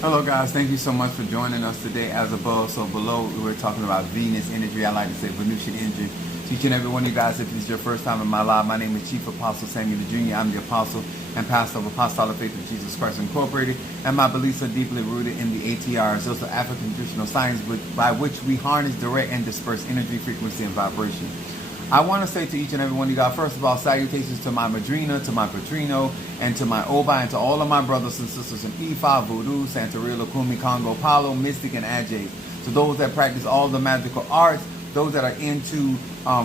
Hello guys, thank you so much for joining us today. As above, so below, we're talking about Venus energy. I like to say Venusian energy. Teaching every one of you guys, if this is your first time in my live, my name is Chief Apostle Samuel Jr. I'm the Apostle and Pastor of Apostolic Faith of Jesus Christ Incorporated, and my beliefs are deeply rooted in the ATRs, those are African traditional science by which we harness, direct, and disperse energy, frequency, and vibration. I want to say to each and every one of you guys, first of all, salutations to my Madrina, to my Patrino, and to my Oba, and to all of my brothers and sisters in Ifa, Voodoo, Santeria, Kumi, Congo, Palo, Mystic, and Ajay. To those that practice all the magical arts, those that are into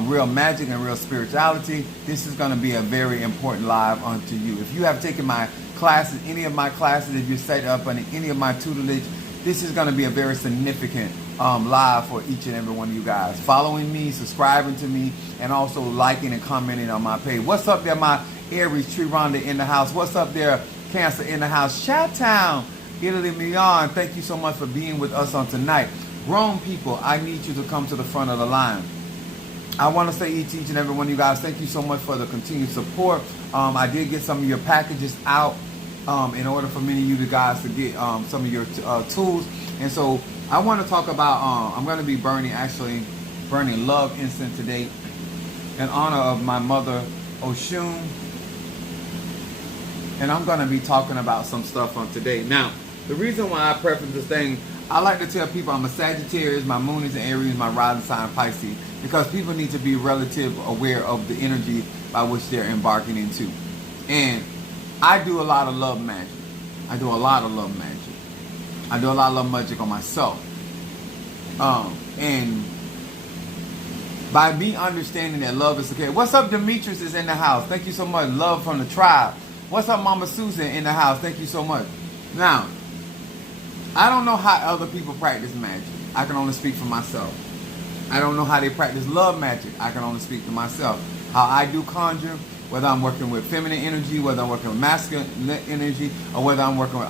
real magic and real spirituality, this is going to be a very important live unto you. If you have taken my classes, any of my classes, if you set up on any of my tutelage, this is going to be a very significant live for each and every one of you guys. Following me, subscribing to me, and also liking and commenting on my page. What's up there, my Aries, Tree Rhonda in the house? What's up there, Cancer in the house? Shout-town, Italy Milan. Thank you so much for being with us on tonight. Grown people, I need you to come to the front of the line. I want to say to each and every one of you guys, thank you so much for the continued support. I did get some of your packages out in order for many of you guys to get some of your tools. And so I want to talk about, I'm going to be burning love incense today in honor of my mother, Oshun. And I'm going to be talking about some stuff on today. Now, the reason why I preface this thing, I like to tell people I'm a Sagittarius, my moon is in Aries, my rising sign Pisces, because people need to be relative aware of the energy by which they're embarking into. And I do a lot of love magic. I do a lot of love magic. I do a lot of love magic on myself. And by me understanding that love is okay. What's up, Demetrius is in the house. Thank you so much. Love from the tribe. What's up, Mama Susan in the house. Thank you so much. Now, I don't know how other people practice magic. I can only speak for myself. I don't know how they practice love magic. I can only speak for myself. How I do conjure, whether I'm working with feminine energy, whether I'm working with masculine energy, or whether I'm working with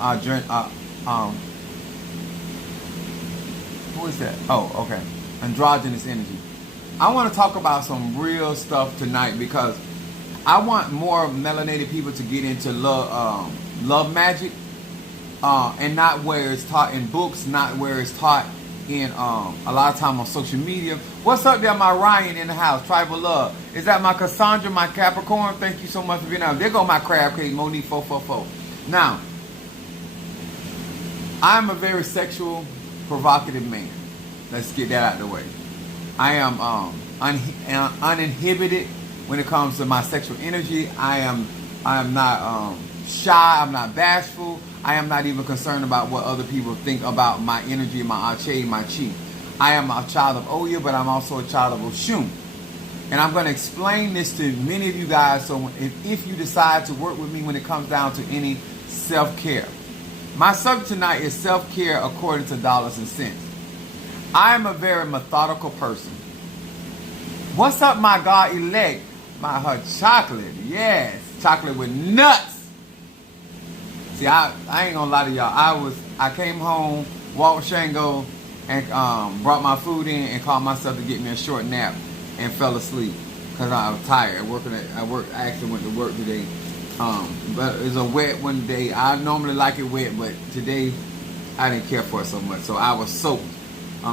who is that? Oh, okay. Androgynous energy. I want to talk about some real stuff tonight because I want more melanated people to get into love magic, and not where it's taught in books, not where it's taught in a lot of time on social media. What's up there, my Ryan in the house? Tribal love. Is that my Cassandra, my Capricorn? Thank you so much for being out. There go my crab cake, Monique 444. Now, I'm a very sexual, provocative man. Let's get that out of the way. I am uninhibited when it comes to my sexual energy. I am not shy. I'm not bashful. I am not even concerned about what other people think about my energy, my Ache, my Chi. I am a child of Oya, but I'm also a child of Oshun. And I'm going to explain this to many of you guys, so if you decide to work with me when it comes down to any self-care. My subject tonight is self-care according to dollars and cents. I am a very methodical person. What's up, my God elect? My her chocolate. Yes, chocolate with nuts. See, I ain't gonna lie to y'all. I came home, walked Shango, and brought my food in and called myself to get me a short nap and fell asleep because I was tired. I actually went to work today. But it was a wet one day. I normally like it wet, but today I didn't care for it so much. So I was soaked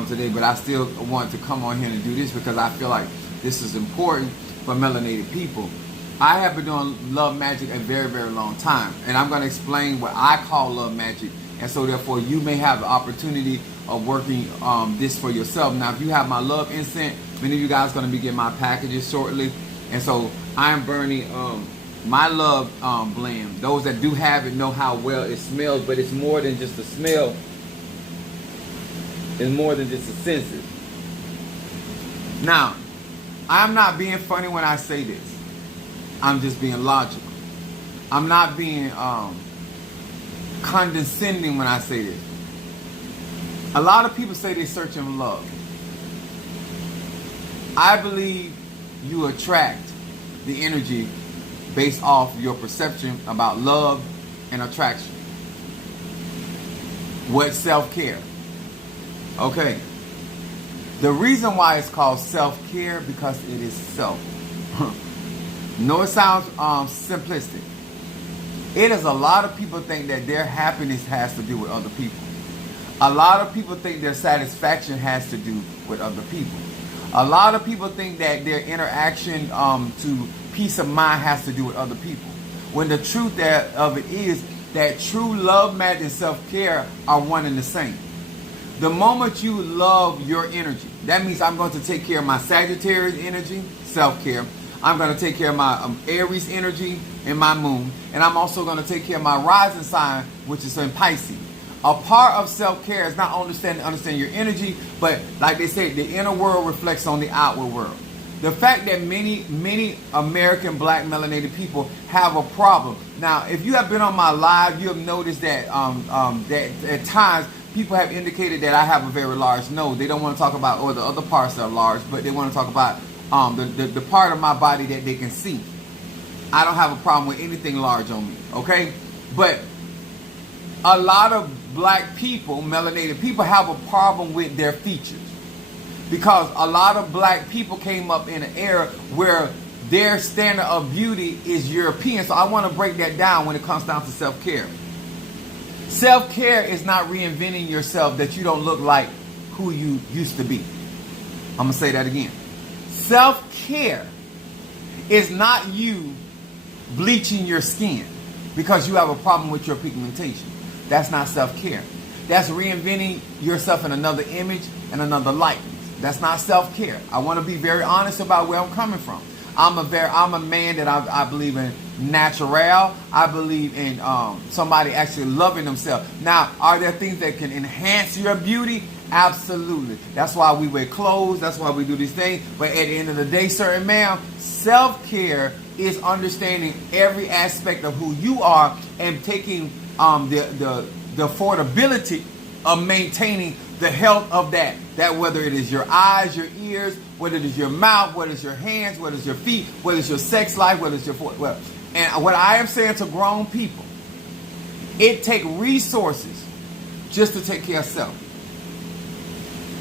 today, but I still want to come on here and do this because I feel like this is important for melanated people. I have been doing love magic a very, very long time, and I'm going to explain what I call love magic, and so therefore you may have the opportunity of working this for yourself. Now, if you have my love incense, many of you guys are going to be getting my packages shortly, and so I am burning my love blend. Those that do have it know how well it smells, but it's more than just the smell. It's more than just the senses. Now, I'm not being funny when I say this. I'm just being logical. I'm not being condescending when I say this. A lot of people say they're searching for love. I believe you attract the energy based off your perception about love and attraction. What's self-care? Okay. The reason why it's called self-care because it is self. No, it sounds simplistic. It is a lot of people think that their happiness has to do with other people. A lot of people think their satisfaction has to do with other people. A lot of people think that their interaction to peace of mind has to do with other people. When the truth of it is that true love, magic, and self-care are one and the same. The moment you love your energy, that means I'm going to take care of my Sagittarius energy, self-care. I'm going to take care of my Aries energy and my moon. And I'm also going to take care of my rising sign, which is in Pisces. A part of self-care is not understand your energy, but like they say, the inner world reflects on the outward world. The fact that many American black melanated people have a problem. Now, if you have been on my live, you have noticed that that at times people have indicated that I have a very large nose. They don't want to talk about or the other parts that are large, but they want to talk about the part of my body that they can see. I don't have a problem with anything large on me, okay? But a lot of black people, melanated people, have a problem with their features. Because a lot of black people came up in an era where their standard of beauty is European. So I want to break that down when it comes down to self-care. Self-care is not reinventing yourself that you don't look like who you used to be. I'm going to say that again. Self-care is not you bleaching your skin because you have a problem with your pigmentation. That's not self-care. That's reinventing yourself in another image and another likeness. That's not self-care. I want to be very honest about where I'm coming from. I'm a man that I believe in natural. I believe in somebody actually loving themselves. Now, are there things that can enhance your beauty? Absolutely. That's why we wear clothes. That's why we do these things. But at the end of the day, sir and ma'am, self-care is understanding every aspect of who you are and taking the affordability of maintaining the health of that whether it is your eyes, your ears, whether it is your mouth, whether it's your hands, whether it's your feet, whether it's your sex life, whether it's your and what I am saying to grown people, it takes resources just to take care of self.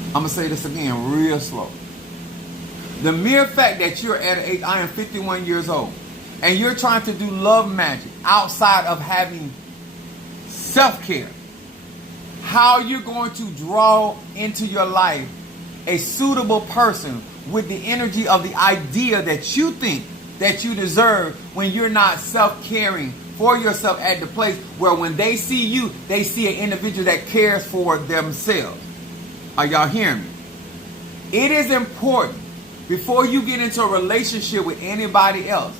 I'm gonna say this again real slow. The mere fact that you're at an age, I am 51 years old, and you're trying to do love magic outside of having self-care, how you're going to draw into your life a suitable person with the energy of the idea that you think that you deserve when you're not self-caring for yourself at the place where when they see you, they see an individual that cares for themselves. Are y'all hearing me? It is important before you get into a relationship with anybody else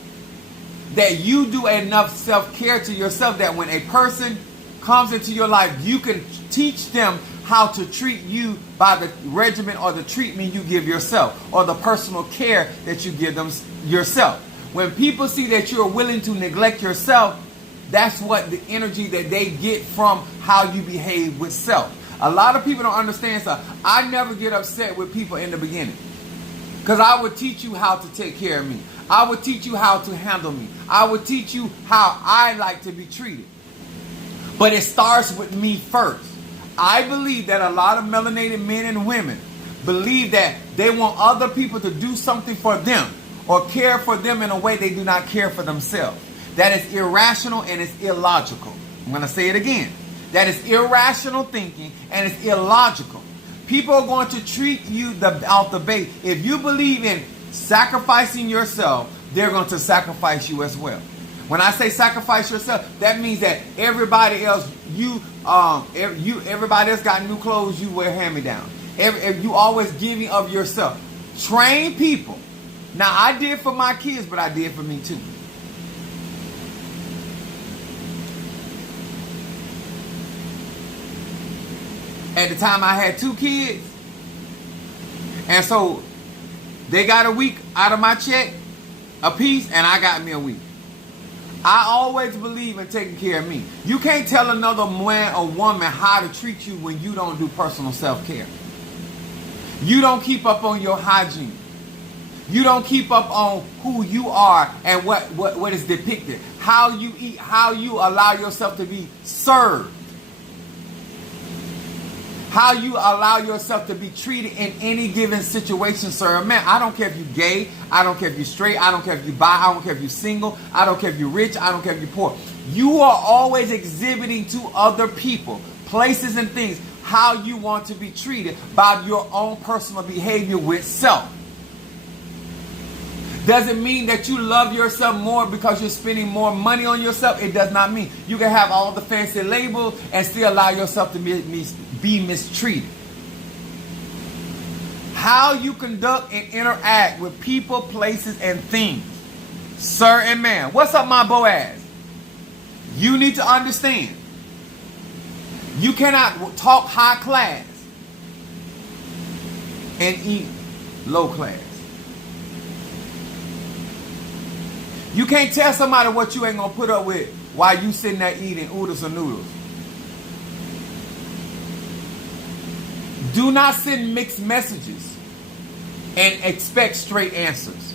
that you do enough self-care to yourself that when a person comes into your life, you can teach them how to treat you by the regimen or the treatment you give yourself or the personal care that you give them yourself. When people see that you're willing to neglect yourself, that's what the energy that they get from how you behave with self. A lot of people don't understand stuff. I never get upset with people in the beginning because I would teach you how to take care of me. I would teach you how to handle me. I would teach you how I like to be treated. But it starts with me first. I believe that a lot of melanated men and women believe that they want other people to do something for them or care for them in a way they do not care for themselves. That is irrational and it's illogical. I'm going to say it again. That is irrational thinking and it's illogical. People are going to treat you out the bait. If you believe in sacrificing yourself, they're going to sacrifice you as well. When I say sacrifice yourself, that means that everybody else, everybody else got new clothes, you wear hand-me-down. You always giving of yourself. Train people. Now, I did for my kids, but I did for me too. At the time, I had 2 kids. And so, they got a week out of my check, a piece, and I got me a week. I always believe in taking care of me. You can't tell another man or woman how to treat you when you don't do personal self-care. You don't keep up on your hygiene. You don't keep up on who you are and what is depicted. How you eat, how you allow yourself to be served. How you allow yourself to be treated in any given situation, sir. Man, I don't care if you're gay. I don't care if you're straight. I don't care if you're bi. I don't care if you're single. I don't care if you're rich. I don't care if you're poor. You are always exhibiting to other people, places and things, how you want to be treated by your own personal behavior with self. Does it mean that you love yourself more because you're spending more money on yourself? It does not mean. You can have all the fancy labels and still allow yourself to be mistreated. How you conduct and interact with people, places, and things. Sir and ma'am. What's up, my Boaz? You need to understand. You cannot talk high class and eat low class. You can't tell somebody what you ain't going to put up with while you sitting there eating oodles and noodles. Do not send mixed messages and expect straight answers.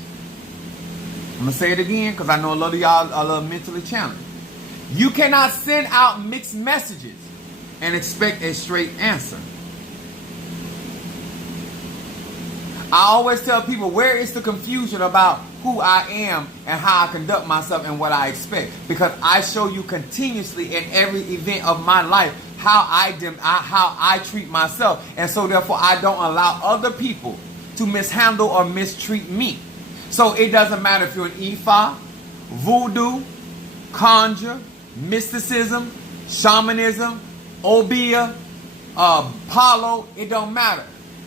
I'm going to say it again because I know a lot of y'all are a little mentally challenged. You cannot send out mixed messages and expect a straight answer. I always tell people, where is the confusion about who I am and how I conduct myself and what I expect? Because I show you continuously in every event of my life how I treat myself. And so therefore I don't allow other people to mishandle or mistreat me. So it doesn't matter if you're an Ifa, voodoo, conjure, mysticism, shamanism, Obia, Palo, it don't matter.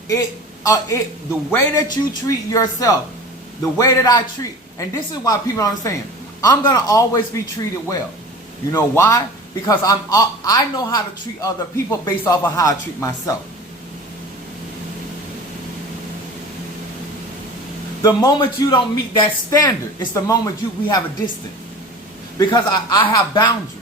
The way that you treat yourself, the way that I treat, and this is why people don't understand, I'm going to always be treated well. You know why? Because I know how to treat other people based off of how I treat myself. The moment you don't meet that standard, it's the moment we have a distance. Because I have boundaries.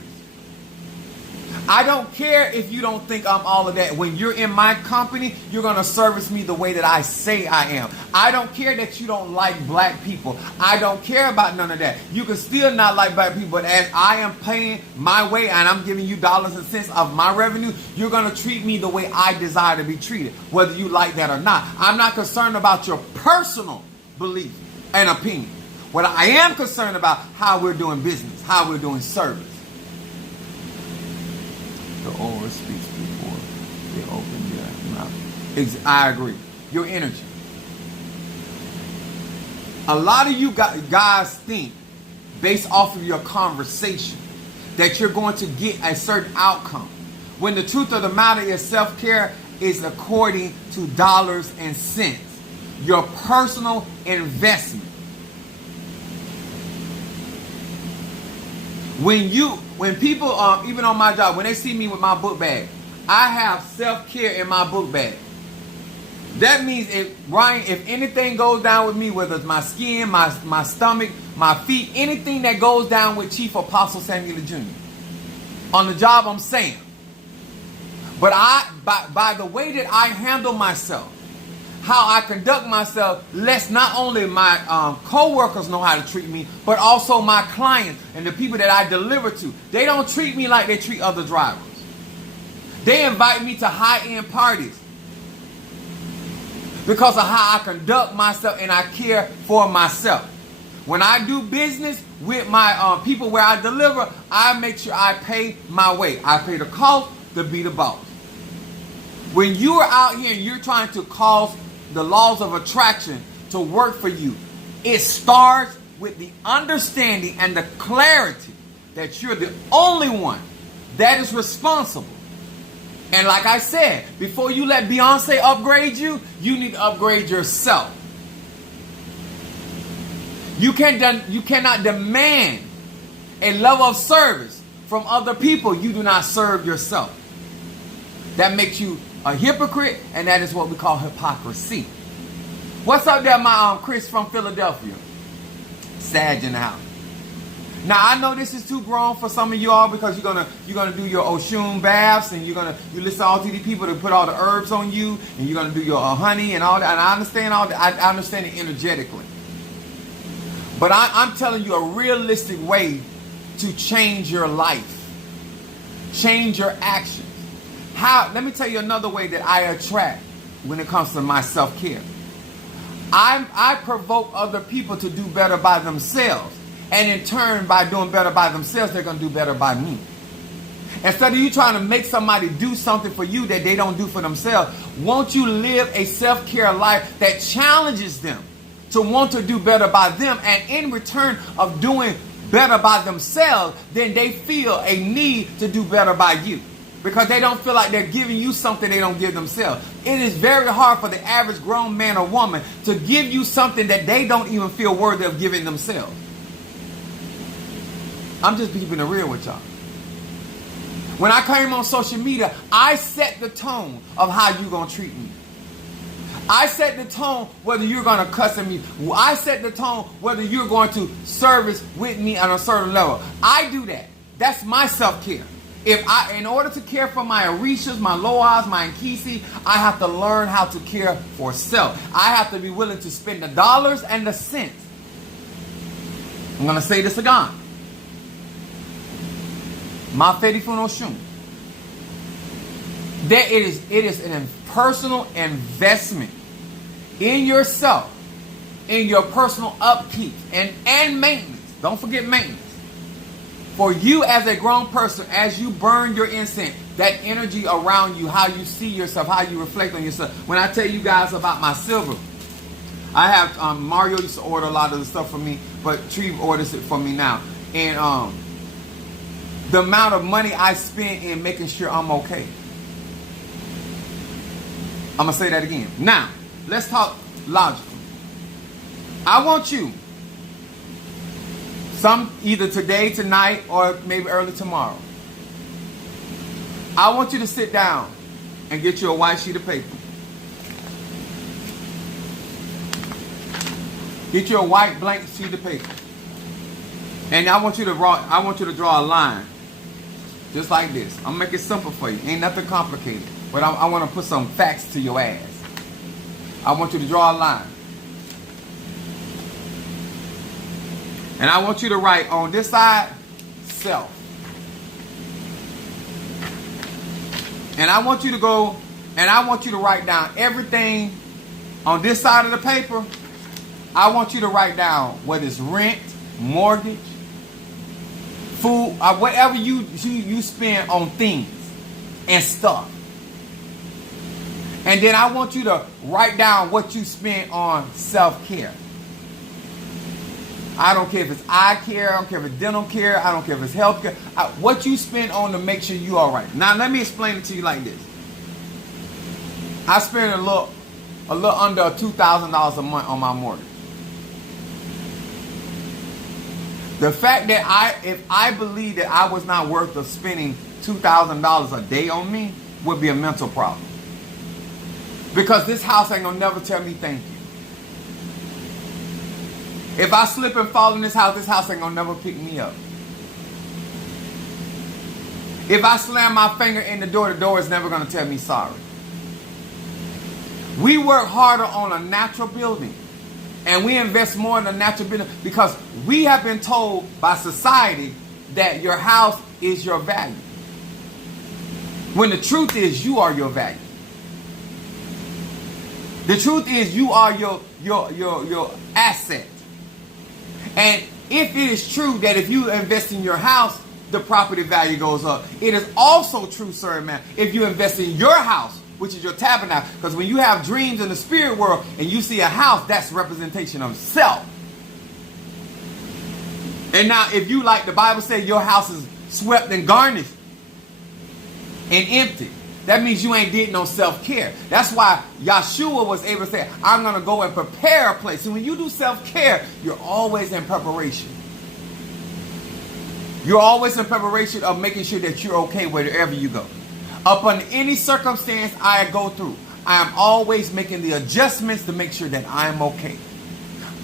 I don't care if you don't think I'm all of that. When you're in my company, you're going to service me the way that I say I am. I don't care that you don't like black people. I don't care about none of that. You can still not like black people, but as I am paying my way and I'm giving you dollars and cents of my revenue, you're going to treat me the way I desire to be treated, whether you like that or not. I'm not concerned about your personal belief and opinion. What I am concerned about, how we're doing business, how we're doing service. The aura speaks before they open their mouth. I agree. Your energy. A lot of you guys think, based off of your conversation, that you're going to get a certain outcome. When the truth of the matter is, self-care is according to dollars and cents. Your personal investment. When people, even on my job, when they see me with my book bag, I have self-care in my book bag. That means if anything goes down with me, whether it's my skin, my stomach, my feet, anything that goes down with Chief Apostle Samuel Jr. On the job, I'm saying. But by the way that I handle myself, how I conduct myself, lets not only my co-workers know how to treat me, but also my clients and the people that I deliver to. They don't treat me like they treat other drivers. They invite me to high-end parties because of how I conduct myself and I care for myself. When I do business with my people where I deliver, I make sure I pay my way. I pay the cost to be the boss. When you are out here and you're trying to cause the laws of attraction to work for you, it starts with the understanding and the clarity that you're the only one that is responsible. And like I said, before you let Beyonce upgrade you, you need to upgrade yourself. You cannot demand a level of service from other people you do not serve yourself. That makes you a hypocrite, and that is what we call hypocrisy. What's up there, my Chris from Philadelphia? Sag in the house. Now I know this is too grown for some of y'all because you're gonna do your Oshun baths and you listen to all these people to put all the herbs on you and you're gonna do your honey and all that. And I understand all that. I understand it energetically. But I'm telling you a realistic way to change your life, change your actions. Let me tell you another way that I attract when it comes to my self-care. I provoke other people to do better by themselves. And in turn, by doing better by themselves, they're going to do better by me. Instead of you trying to make somebody do something for you that they don't do for themselves, won't you live a self-care life that challenges them to want to do better by them, and in return of doing better by themselves, then they feel a need to do better by you because they don't feel like they're giving you something they don't give themselves. It is very hard for the average grown man or woman to give you something that they don't even feel worthy of giving themselves. I'm just keeping it real with y'all. When I came on social media, I set the tone of how you're going to treat me. I set the tone whether you're going to cuss at me. I set the tone whether you're going to service with me on a certain level. I do that. That's my self-care. In order to care for my Arishas, my Loas, my Nkisi, I have to learn how to care for self. I have to be willing to spend the dollars and the cents. I'm going to say this again. My Fedifuno Shun. That it is an personal investment in yourself, in your personal upkeep and maintenance. Don't forget maintenance. For you as a grown person, as you burn your incense, that energy around you, how you see yourself, how you reflect on yourself. When I tell you guys about my silver, I have Mario used to order a lot of the stuff for me, but Tree orders it for me now. And the amount of money I spend in making sure I'm okay. I'm going to say that again. Now, let's talk logical. I want you, either today, tonight, or maybe early tomorrow. I want you to sit down and get you a white sheet of paper. Get you a white blank sheet of paper. And I want you to draw a line. Just like this. I'm going to make it simple for you. Ain't nothing complicated. But I want to put some facts to your ass. I want you to draw a line. And I want you to write on this side, self. And I want you to go, and I want you to write down everything on this side of the paper. I want you to write down whether it's rent, mortgage, food, whatever you spend on things and stuff. And then I want you to write down what you spend on self-care. I don't care if it's eye care, I don't care if it's dental care, I don't care if it's health care. What you spend on to make sure you're all right. Now let me explain it to you like this. I spend a little under $2,000 a month on my mortgage. The fact that if I believe that I was not worth of spending $2,000 a day on me would be a mental problem. Because this house ain't gonna never tell me thank you. If I slip and fall in this house ain't gonna never pick me up. If I slam my finger in the door is never gonna tell me sorry. We work harder on a natural building. And we invest more in a natural building because we have been told by society that your house is your value. When the truth is you are your value. The truth is you are your asset. And if it is true that if you invest in your house, the property value goes up. It is also true, sir, man, if you invest in your house, which is your tabernacle. Because when you have dreams in the spirit world and you see a house, that's representation of self. And now if you, like the Bible says, your house is swept and garnished and empty, that means you ain't did no self-care. That's why Yahshua was able to say, I'm going to go and prepare a place. So when you do self-care, you're always in preparation. You're always in preparation of making sure that you're okay wherever you go. Upon any circumstance I go through, I am always making the adjustments to make sure that I am okay.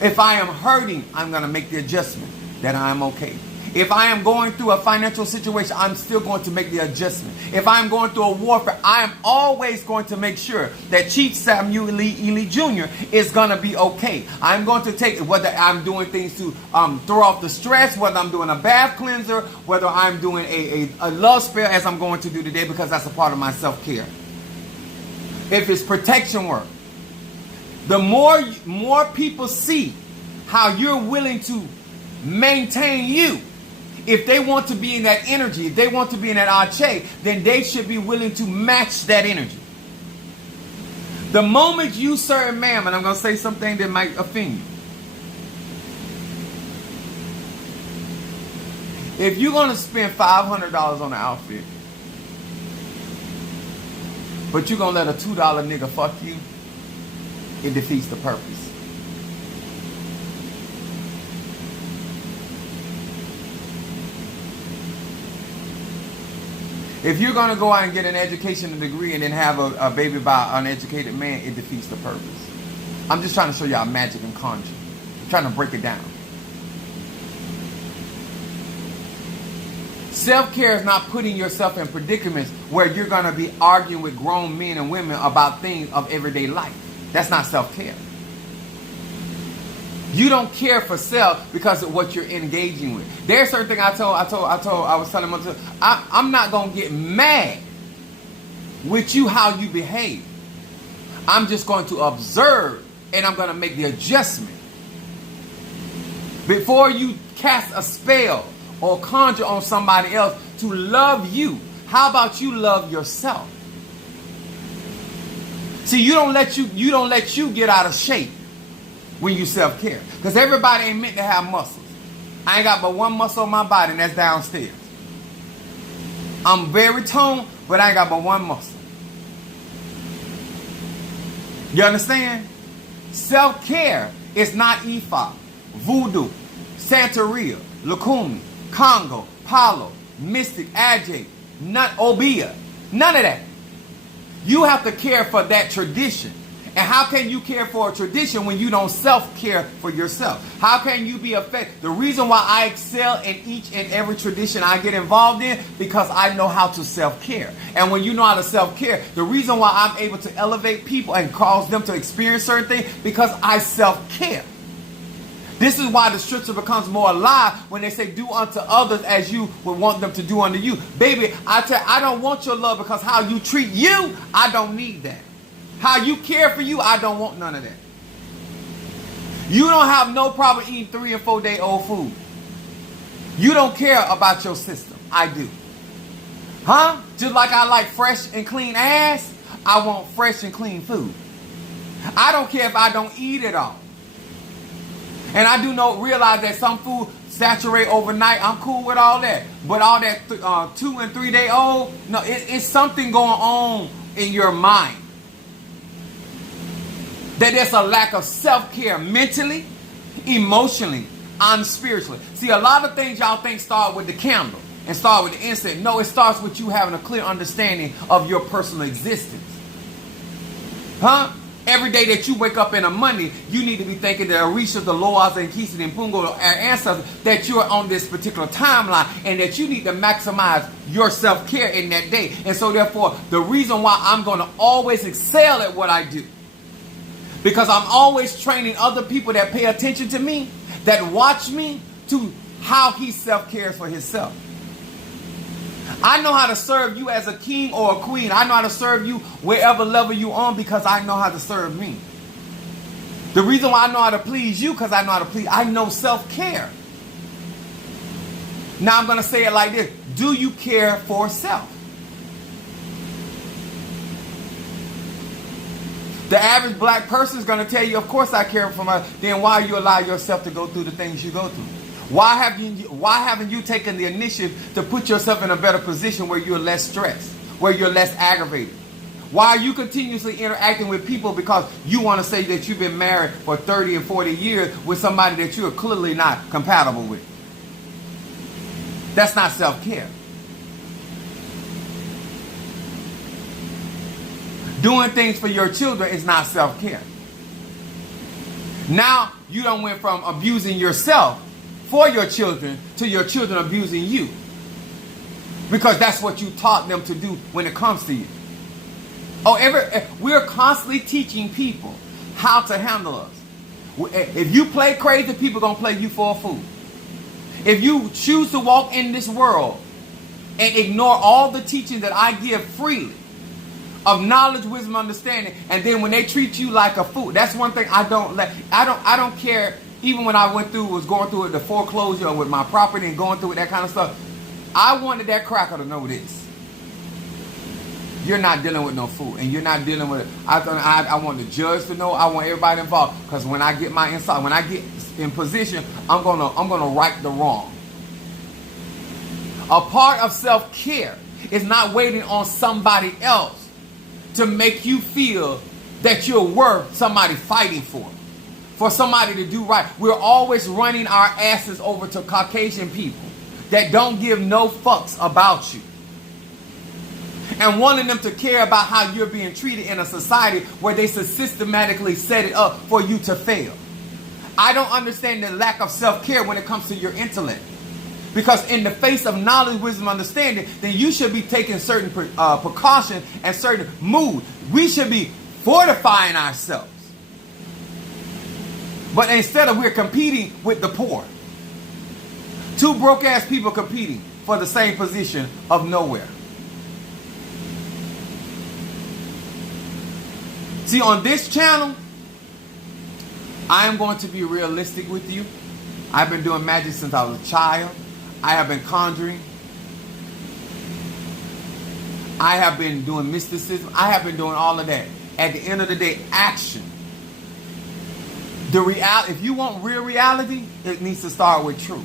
If I am hurting, I'm going to make the adjustment that I am okay. If I am going through a financial situation, I'm still going to make the adjustment. If I am going through a warfare, I am always going to make sure that Chief Samuel Ely Jr. is going to be okay. I'm going to take, whether I'm doing things to throw off the stress, whether I'm doing a bath cleanser, whether I'm doing a love spell as I'm going to do today because that's a part of my self-care. If it's protection work, the more people see how you're willing to maintain you. If they want to be in that energy, if they want to be in that arche, then they should be willing to match that energy. The moment you serve ma'am, and I'm going to say something that might offend you. If you're going to spend $500 on an outfit, but you're going to let a $2 nigga fuck you, it defeats the purpose. If you're going to go out and get an education and degree and then have a baby by an uneducated man, it defeats the purpose. I'm just trying to show y'all magic and conjure. I'm trying to break it down. Self-care is not putting yourself in predicaments where you're going to be arguing with grown men and women about things of everyday life. That's not self-care. You don't care for self because of what you're engaging with. There's certain things I was telling myself, I'm not going to get mad with you how you behave. I'm just going to observe and I'm going to make the adjustment. Before you cast a spell or conjure on somebody else to love you, how about you love yourself? See, you don't let you get out of shape when you self-care. Because everybody ain't meant to have muscles. I ain't got but one muscle on my body, and that's downstairs. I'm very toned, but I ain't got but one muscle. You understand? Self-care is not Ifa, Voodoo, Santeria, Lukumi, Congo, Palo, Mystic, Ajay, Obia. None of that. You have to care for that tradition. And how can you care for a tradition when you don't self-care for yourself? How can you be effective? The reason why I excel in each and every tradition I get involved in, because I know how to self-care. And when you know how to self-care, the reason why I'm able to elevate people and cause them to experience certain things, because I self-care. This is why the scripture becomes more alive when they say, do unto others as you would want them to do unto you. Baby, I don't want your love because how you treat you, I don't need that. How you care for you, I don't want none of that. You don't have no problem eating 3 and 4 day old food. You don't care about your system. I do. Huh? Just like I like fresh and clean ass, I want fresh and clean food. I don't care if I don't eat it all. And I do realize that some food saturate overnight. I'm cool with all that. But all that 2 and 3 day old, no, it's something going on in your mind. That there's a lack of self-care mentally, emotionally, and spiritually. See, a lot of things y'all think start with the candle and start with the incense. No, it starts with you having a clear understanding of your personal existence. Huh? Every day that you wake up in a Monday, you need to be thinking that Orisha, the Loas, and Kisa, and Pungo, our ancestors, that you're on this particular timeline and that you need to maximize your self-care in that day. And so therefore, the reason why I'm going to always excel at what I do, because I'm always training other people that pay attention to me, that watch me, to how he self-cares for himself. I know how to serve you as a king or a queen. I know how to serve you wherever level you're on because I know how to serve me. The reason why I know how to please you because I know how to please. I know self-care. Now I'm going to say it like this. Do you care for self? The average black person is going to tell you, of course I care for my. Then why you allow yourself to go through the things you go through? Why haven't you taken the initiative to put yourself in a better position where you're less stressed, where you're less aggravated? Why are you continuously interacting with people because you want to say that you've been married for 30 and 40 years with somebody that you're clearly not compatible with? That's not self-care. Doing things for your children is not self-care. Now you done went from abusing yourself for your children to your children abusing you. Because that's what you taught them to do when it comes to you. We're constantly teaching people how to handle us. If you play crazy, people are going to play you for a fool. If you choose to walk in this world and ignore all the teaching that I give freely, of knowledge, wisdom, understanding, and then when they treat you like a fool, that's one thing I don't care even when I was going through the foreclosure with my property and going through that kind of stuff, I wanted that cracker to know this. You're not dealing with no fool, and you're not dealing with it. I want the judge to know. I want everybody involved, because when I get my inside, when I get in position, I'm gonna right the wrong. A part of self-care is not waiting on somebody else to make you feel that you're worth somebody fighting for somebody to do right. We're always running our asses over to Caucasian people that don't give no fucks about you, and wanting them to care about how you're being treated in a society where they systematically set it up for you to fail. I don't understand the lack of self-care when it comes to your intellect. Because in the face of knowledge, wisdom, understanding, then you should be taking certain precautions and certain moves. We should be fortifying ourselves. But instead of, we're competing with the poor. Two broke-ass people competing for the same position of nowhere. See, on this channel, I am going to be realistic with you. I've been doing magic since I was a child. I have been conjuring. I have been doing mysticism. I have been doing all of that. At the end of the day, action. If you want real reality, it needs to start with truth.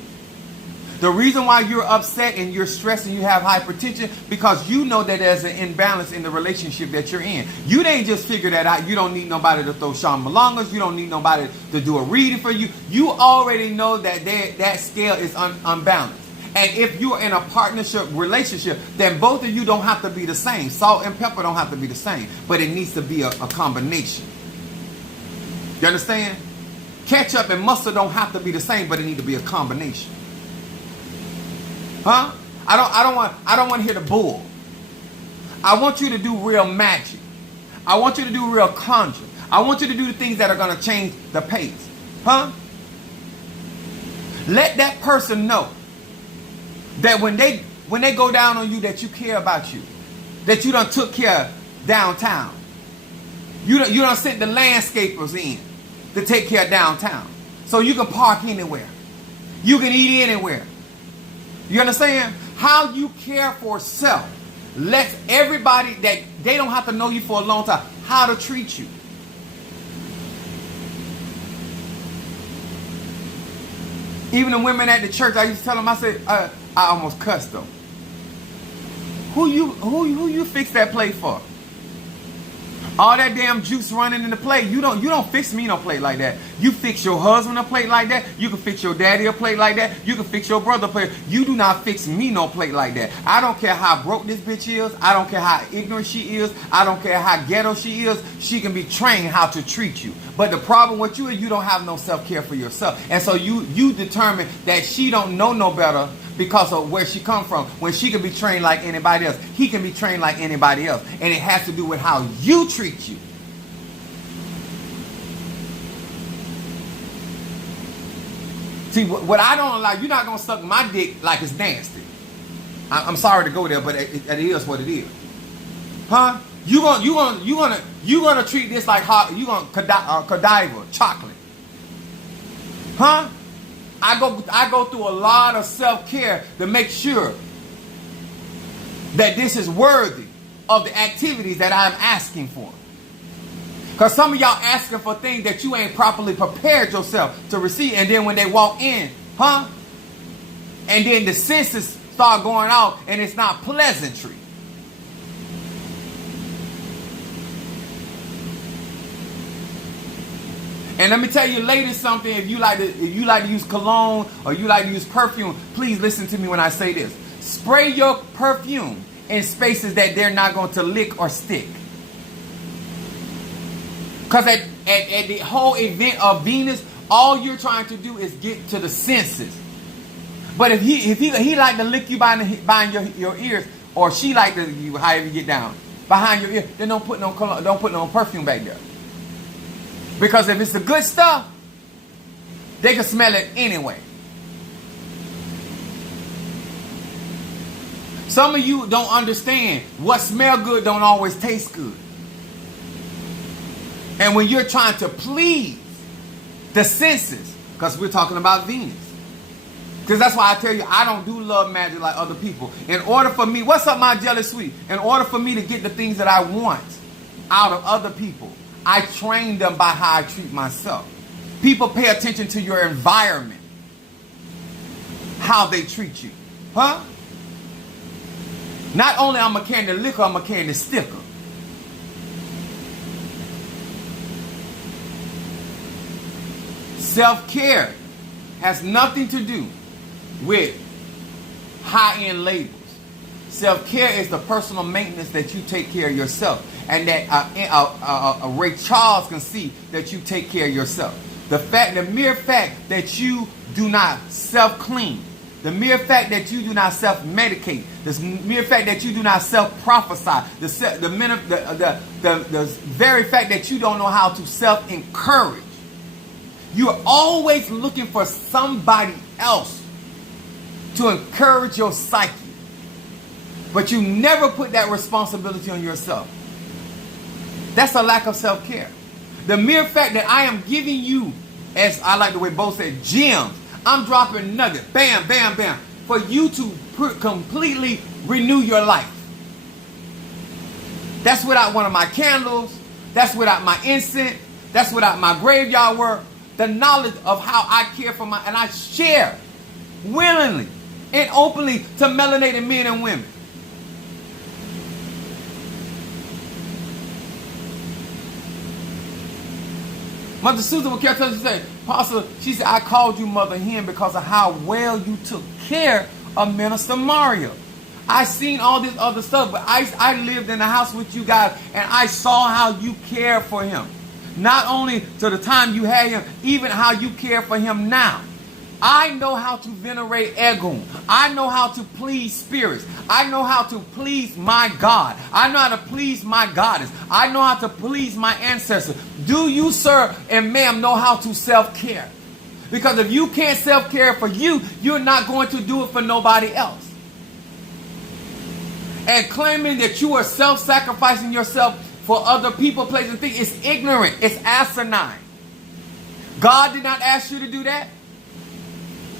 The reason why you're upset and you're stressed and you have hypertension, because you know that there's an imbalance in the relationship that you're in. You didn't just figure that out. You don't need nobody to throw Sean Malongas. You don't need nobody to do a reading for you. You already know that that scale is unbalanced. And if you're in a partnership relationship, then both of you don't have to be the same. Salt and pepper don't have to be the same. But it needs to be a combination. You understand? Ketchup and mustard don't have to be the same, but it needs to be a combination. Huh? I don't want to hear the bull. I want you to do real magic. I want you to do real conjure. I want you to do the things that are going to change the pace. Huh? Let that person know that when they go down on you, that you care about you. That you done took care of downtown. You done sent the landscapers in to take care of downtown. So you can park anywhere. You can eat anywhere. You understand? How you care for self lets everybody that they don't have to know you for a long time how to treat you. Even the women at the church, I used to tell them, I said, I almost cussed them. Who you fix that plate for? All that damn juice running in the plate. You don't fix me no plate like that. You fix your husband a plate like that. You can fix your daddy a plate like that. You can fix your brother a plate. You do not fix me no plate like that. I don't care how broke this bitch is. I don't care how ignorant she is. I don't care how ghetto she is. She can be trained how to treat you. But the problem with you is you don't have no self-care for yourself. And so you determine that she don't know no better because of where she come from, when she can be trained like anybody else. He can be trained like anybody else. And it has to do with how you treat you. See, what I don't allow, you're not going to suck my dick like it's nasty. I'm sorry to go there, but it is what it is. Huh? You're gonna treat this like hot, you're going to Godiva, chocolate. Huh? I go through a lot of self-care to make sure that this is worthy of the activities that I'm asking for. Because some of y'all asking for things that you ain't properly prepared yourself to receive. And then when they walk in, huh? And then the senses start going out and it's not pleasantry. And let me tell you ladies something, if you like to use cologne or you like to use perfume, please listen to me when I say this. Spray your perfume in spaces that they're not going to lick or stick. Because at the whole event of Venus, all you're trying to do is get to the senses. But if he like to lick you behind your ears, or she like to, however you get down, behind your ear, then don't put no perfume back there. Because if it's the good stuff, they can smell it anyway. Some of you don't understand what smell good don't always taste good. And when you're trying to please the senses, because we're talking about Venus. Because that's why I tell you, I don't do love magic like other people. In order for me, what's up, my jealous sweet? In order for me to get the things that I want out of other people, I train them by how I treat myself. People pay attention to your environment, how they treat you. Huh? Not only I'm a carrying the liquor, I'm a carrying the sticker. Self-care has nothing to do with high-end labels. Self-care is the personal maintenance that you take care of yourself, and that Ray Charles can see that you take care of yourself. The mere fact that you do not self-clean, the mere fact that you do not self-medicate, the mere fact that you do not self-prophesy, the very fact that you don't know how to self-encourage. You're always looking for somebody else to encourage your psyche. But you never put that responsibility on yourself. That's a lack of self-care. The mere fact that I am giving you, as I like the way Bo said, gems. I'm dropping nuggets, bam, bam, bam, for you to completely renew your life. That's without one of my candles. That's without my incense. That's without my graveyard work. The knowledge of how I care for and I share willingly and openly to melanated men and women. Mother Susan would care to say, Pastor, she said, I called you Mother Hen because of how well you took care of Minister Mario. I seen all this other stuff, but I lived in the house with you guys, and I saw how you care for him. Not only to the time you had him, even how you care for him now. I know how to venerate Egun. I know how to please spirits. I know how to please my God. I know how to please my goddess. I know how to please my ancestors. Do you, sir and ma'am, know how to self-care? Because if you can't self-care for you, you're not going to do it for nobody else. And claiming that you are self-sacrificing yourself for other people, places, and things is ignorant. It's asinine. God did not ask you to do that.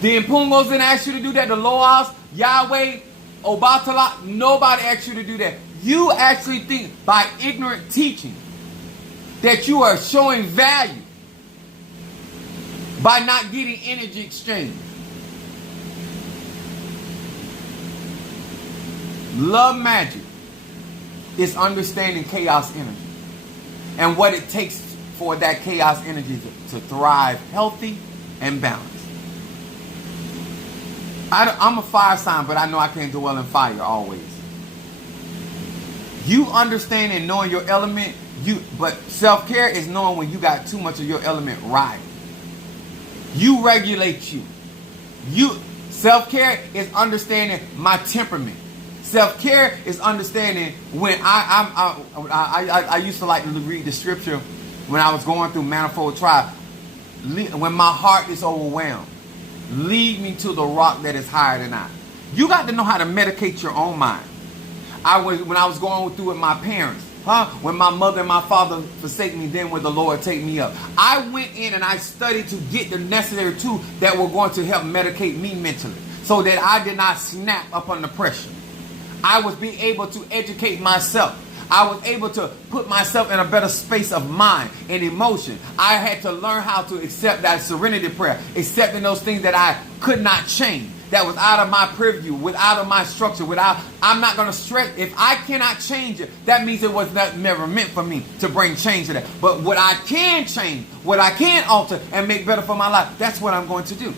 The Impungos didn't ask you to do that. The Loas, Yahweh, Obatala, nobody asked you to do that. You actually think by ignorant teaching that you are showing value by not getting energy exchange. Love magic is understanding chaos energy and what it takes for that chaos energy to thrive healthy and balanced. I'm a fire sign, but I know I can't dwell in fire always. You understand and knowing your element, but self-care is knowing when you got too much of your element right. You regulate you. Self-care is understanding my temperament. Self-care is understanding when I used to like to read the scripture when I was going through manifold trials. When my heart is overwhelmed, lead me to the rock that is higher than I. You got to know how to medicate your own mind. When I was going through with my parents, when my mother and my father forsake me, then will the Lord take me up. I went in and I studied to get the necessary tools that were going to help medicate me mentally, so that I did not snap up under pressure. I was being able to educate myself. I was able to put myself in a better space of mind and emotion. I had to learn how to accept that serenity prayer, accepting those things that I could not change, that was out of my purview, out of my structure, I'm not going to stress. If I cannot change it, that means it was never meant for me to bring change to that. But what I can change, what I can alter and make better for my life, that's what I'm going to do.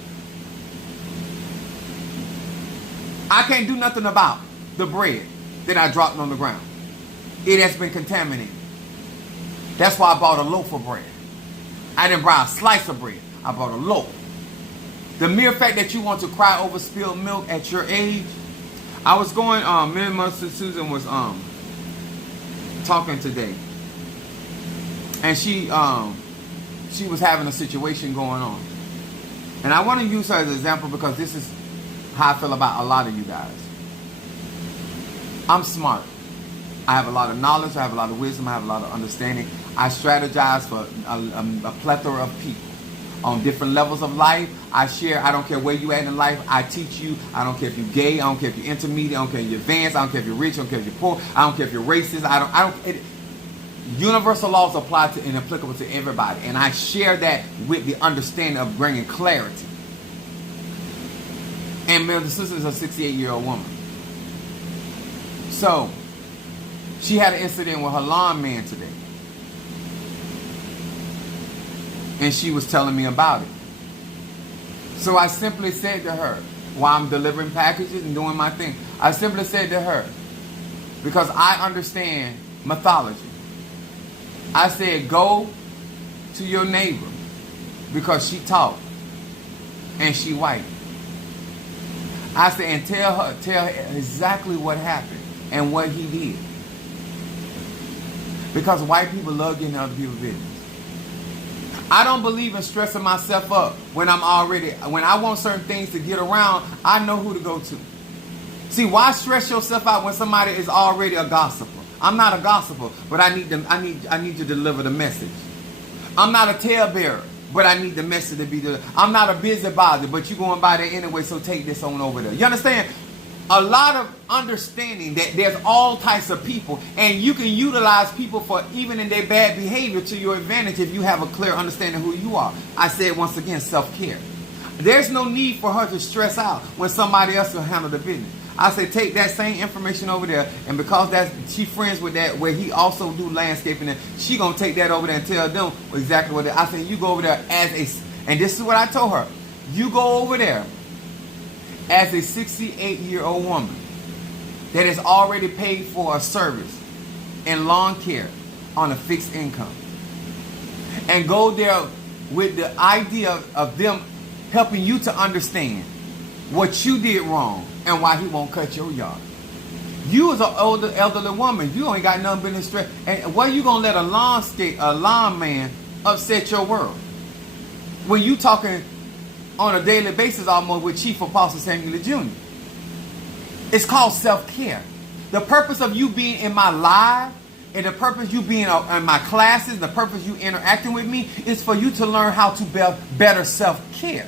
I can't do nothing about the bread that I dropped on the ground. It has been contaminated. That's why I bought a loaf of bread. I didn't buy a slice of bread. I bought a loaf. The mere fact that you want to cry over spilled milk at your age. I was going, me and Mother Susan was talking today. And she was having a situation going on. And I want to use her as an example because this is how I feel about a lot of you guys. I'm smart. I have a lot of knowledge. I have a lot of wisdom. I have a lot of understanding. I strategize for a plethora of people. on different levels of life. I share. I don't care where you at in life. I teach you. I don't care if you're gay. I don't care if you're intermediate. I don't care if you're advanced. I don't care if you're rich. I don't care if you're poor. I don't care if you're racist. Universal laws apply to and applicable to everybody. And I share that with the understanding of bringing clarity. And my sister is a 68-year-old woman. So, she had an incident with her lawn man today. And she was telling me about it. So I simply said to her, while I'm delivering packages and doing my thing, I simply said to her, because I understand mythology, I said, go to your neighbor, because she tall and she white. I said, and tell her exactly what happened and what he did. Because white people love getting other people's business. I don't believe in stressing myself up when I want certain things to get around, I know who to go to. See, why stress yourself out when somebody is already a gossiper? I'm not a gossiper, but I need to deliver the message. I'm not a talebearer, but I need the message to be delivered. I'm not a busybody, but you're going by there anyway, so take this on over there. You understand? A lot of understanding that there's all types of people, and you can utilize people for even in their bad behavior to your advantage if you have a clear understanding of who you are. I said once again, self-care. There's no need for her to stress out when somebody else will handle the business. I said take that same information over there, and because she friends with that where he also do landscaping, and she gonna take that over there and tell them exactly what I said. You go over there and this is what I told her. You go over there as a 68-year-old woman that has already paid for a service in lawn care on a fixed income. And go there with the idea of them helping you to understand what you did wrong and why he won't cut your yard. You as an elderly woman, you ain't got nothing but stress. And why you gonna let a lawn man upset your world? When you talking on a daily basis almost with Chief Apostle Samuel Jr. It's called self-care. The purpose of you being in my live, and the purpose you being in my classes, the purpose you interacting with me is for you to learn how to build better self-care.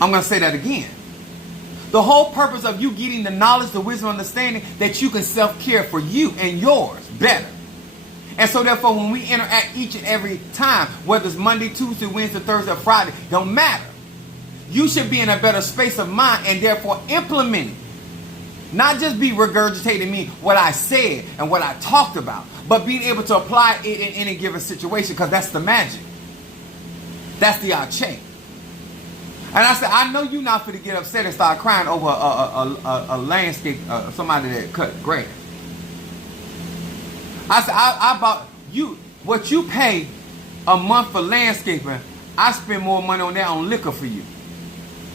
I'm going to say that again. The whole purpose of you getting the knowledge, the wisdom, understanding that you can self-care for you and yours better. And so therefore, when we interact each and every time, whether it's Monday, Tuesday, Wednesday, Thursday, or Friday, don't matter. You should be in a better space of mind and therefore implementing. Not just be regurgitating me what I said and what I talked about, but being able to apply it in any given situation, because that's the magic. That's the change. And I said, I know you're not going to get upset and start crying over a landscape, somebody that cut grass. I said, I bought you, what you pay a month for landscaping, I spend more money on that on liquor for you.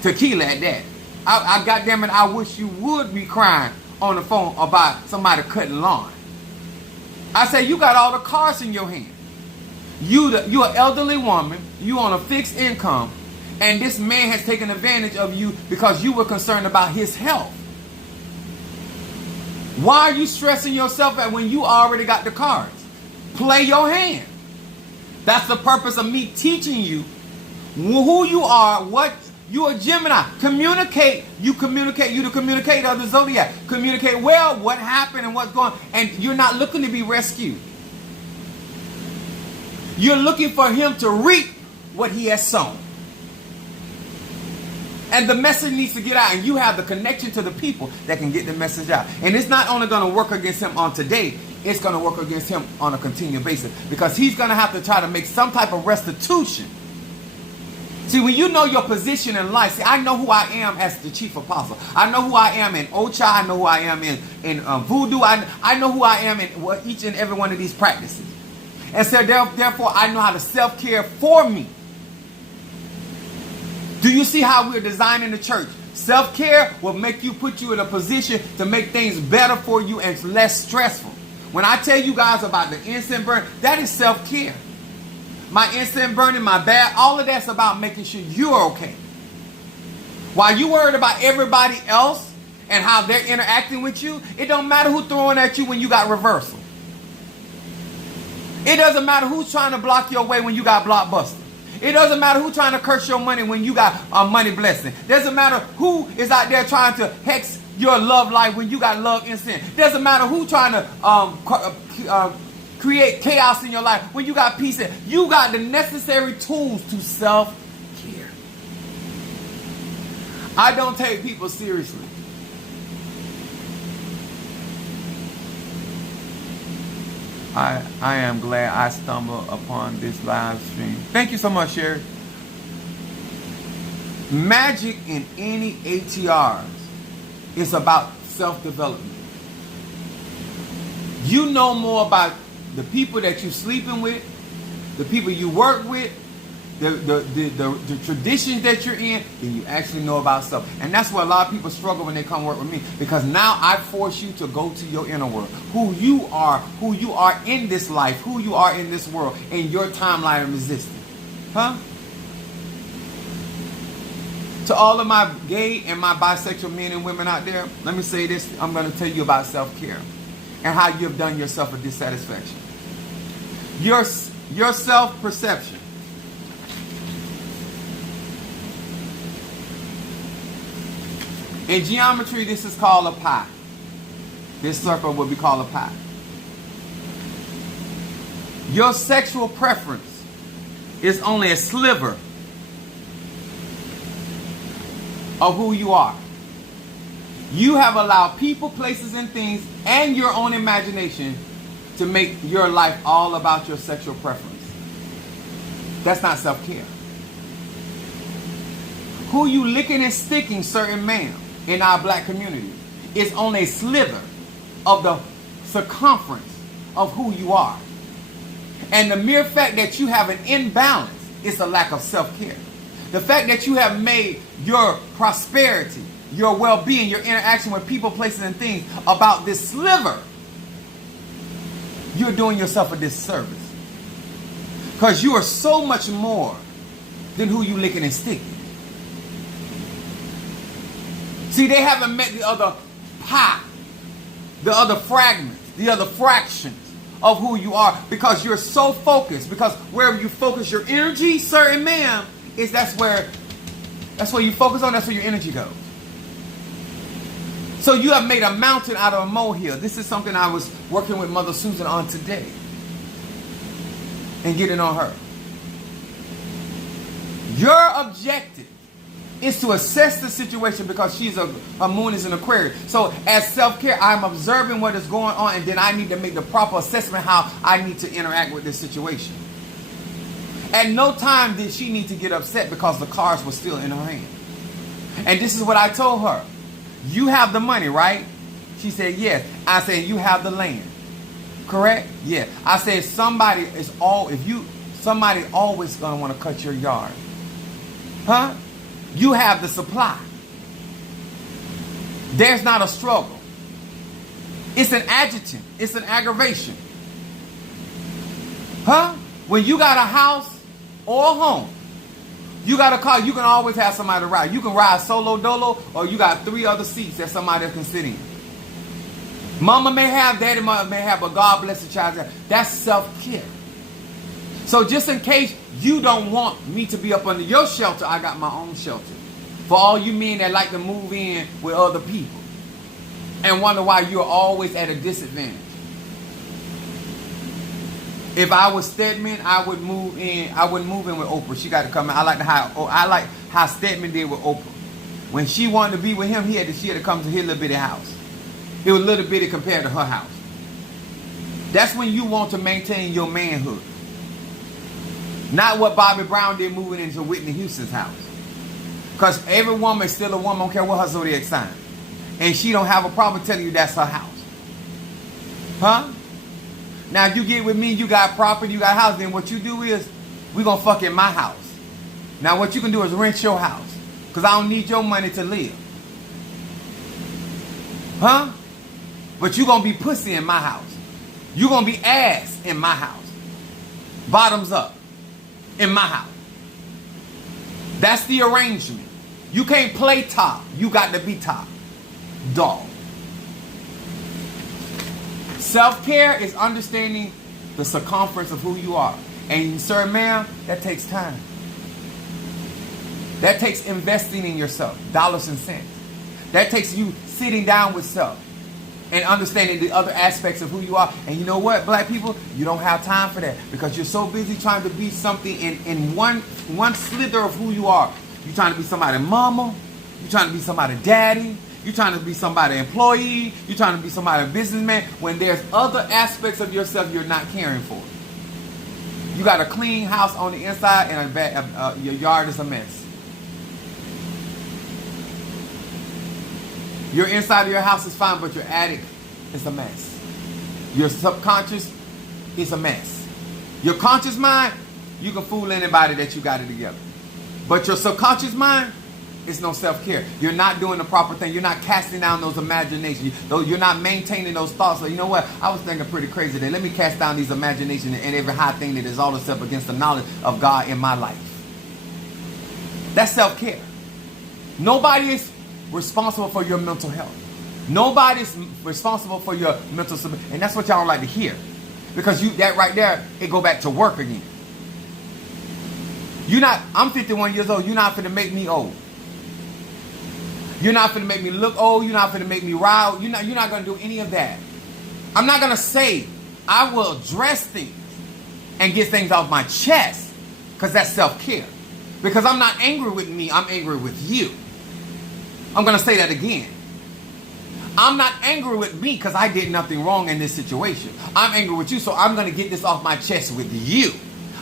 Tequila at that. I goddamn it, I wish you would be crying on the phone about somebody cutting lawn. I said, you got all the cards in your hand. You're an elderly woman, you on a fixed income, and this man has taken advantage of you because you were concerned about his health. Why are you stressing yourself out when you already got the cards? Play your hand. That's the purpose of me teaching you who you are, what you're a Gemini. Communicate. You the communicator of the zodiac. Communicate well what happened and what's going on. And you're not looking to be rescued. You're looking for him to reap what he has sown. And the message needs to get out, and you have the connection to the people that can get the message out. And it's not only going to work against him on today, it's going to work against him on a continual basis, because he's going to have to try to make some type of restitution. See, when you know your position in life, see, I know who I am as the chief apostle. I know who I am in Ocha. I know who I am in voodoo. I know who I am in each and every one of these practices. And so therefore, I know how to self-care for me. Do you see how we're designing the church? Self-care will put you in a position to make things better for you and less stressful. When I tell you guys about the incense burn, that is self-care. My incense burning, my bath, all of that's about making sure you're okay. While you worried about everybody else and how they're interacting with you, it don't matter who's throwing at you when you got reversal. It doesn't matter who's trying to block your way when you got blockbuster. It doesn't matter who trying to curse your money when you got a money blessing. Doesn't matter who is out there trying to hex your love life when you got love in sin. Doesn't matter who trying to create chaos in your life when you got peace in. You got the necessary tools to self-care. I don't take people seriously. I am glad I stumbled upon this live stream. Thank you so much, Sherry. Magic in any ATRs is about self-development. You know more about the people that you're sleeping with, the people you work with, the traditions that you're in, then you actually know about stuff. And that's where a lot of people struggle when they come work with me, because now I force you to go to your inner world, who you are in this life, who you are in this world, in your timeline of resistance. Huh? To all of my gay and my bisexual men and women out there, let me say this. I'm going to tell you about self-care and how you've done yourself a dissatisfaction. Your self-perception. In geometry, this is called a pie. This circle would be called a pie. Your sexual preference is only a sliver of who you are. You have allowed people, places, and things, and your own imagination to make your life all about your sexual preference. That's not self-care. Who you licking and sticking, certain ma'am, in our black community is only a sliver of the circumference of who you are. And the mere fact that you have an imbalance is a lack of self-care. The fact that you have made your prosperity, your well-being, your interaction with people, places, and things about this sliver, you're doing yourself a disservice. Because you are so much more than who you licking and sticking. See, they haven't met the other pie, the other fragments, the other fractions of who you are, because you're so focused. Because wherever you focus your energy, certain ma'am, that's where you focus on, that's where your energy goes. So you have made a mountain out of a molehill. This is something I was working with Mother Susan on today and getting on her. Your objective is to assess the situation, because her moon is in Aquarius. So as self-care, I'm observing what is going on, and then I need to make the proper assessment how I need to interact with this situation. At no time did she need to get upset because the cards were still in her hand. And this is what I told her. You have the money, right? She said, yes. I said, you have the land. Correct? Yeah. I said, somebody always going to want to cut your yard. Huh? You have the supply. There's not a struggle. It's an adjutant. It's an aggravation. Huh? When you got a house or a home, you got a car, you can always have somebody to ride. You can ride solo dolo, or you got 3 other seats that somebody can sit in. Mama may have, daddy may have, but God bless the child. That's self-care. So just in case you don't want me to be up under your shelter, I got my own shelter. For all you men that like to move in with other people and wonder why you're always at a disadvantage. If I was Stedman, I would move in. I wouldn't move in with Oprah. She got to come in. I like how Stedman did with Oprah. When she wanted to be with him, she had to come to his little bitty house. It was little bitty compared to her house. That's when you want to maintain your manhood. Not what Bobby Brown did moving into Whitney Houston's house. Because every woman is still a woman, don't care what her zodiac sign. And she don't have a problem telling you that's her house. Huh? Now, if you get with me, you got property, you got a house, then what you do is, we're going to fuck in my house. Now, what you can do is rent your house. Because I don't need your money to live. Huh? But you're going to be pussy in my house. You're going to be ass in my house. Bottoms up. In my house. That's the arrangement. You can't play top. You got to be top. Dog. Self-care is understanding the circumference of who you are. And sir, ma'am, that takes time. That takes investing in yourself, dollars and cents. That takes you sitting down with self and understanding the other aspects of who you are. And you know what, black people? You don't have time for that because you're so busy trying to be something in one slither of who you are. You're trying to be somebody mama. You're trying to be somebody daddy. You're trying to be somebody employee. You're trying to be somebody businessman. When there's other aspects of yourself you're not caring for. You got a clean house on the inside and your yard is a mess. Your inside of your house is fine, but your attic is a mess. Your subconscious is a mess. Your conscious mind, you can fool anybody that you got it together. But your subconscious mind, it's no self-care. You're not doing the proper thing. You're not casting down those imaginations. You're not maintaining those thoughts. So you know what? I was thinking pretty crazy today. Let me cast down these imaginations and every high thing that is all itself against the knowledge of God in my life. That's self-care. Nobody is responsible for your mental health. Nobody's responsible for your mental stability. And that's what y'all don't like to hear. Because that right there, it go back to work again. I'm 51 years old. You're not finna make me old. You're not finna make me look old. You're not finna make me riled. You're not gonna do any of that. I'm not gonna say I will address things and get things off my chest because that's self-care. Because I'm not angry with me, I'm angry with you. I'm going to say that again. I'm not angry with me because I did nothing wrong in this situation. I'm angry with you, so I'm going to get this off my chest with you.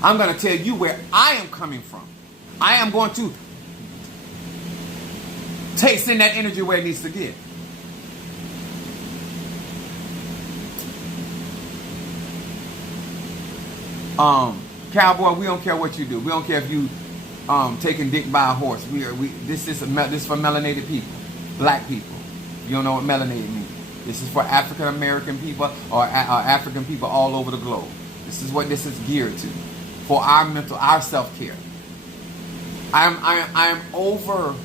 I'm going to tell you where I am coming from. I am going to send that energy where it needs to get. Cowboy, we don't care what you do. We don't care if you taking dick by a horse. This is for melanated people, black people. You don't know what melanated means. This is for African American people or African people all over the globe. This is what this is geared to, for our self care. I am over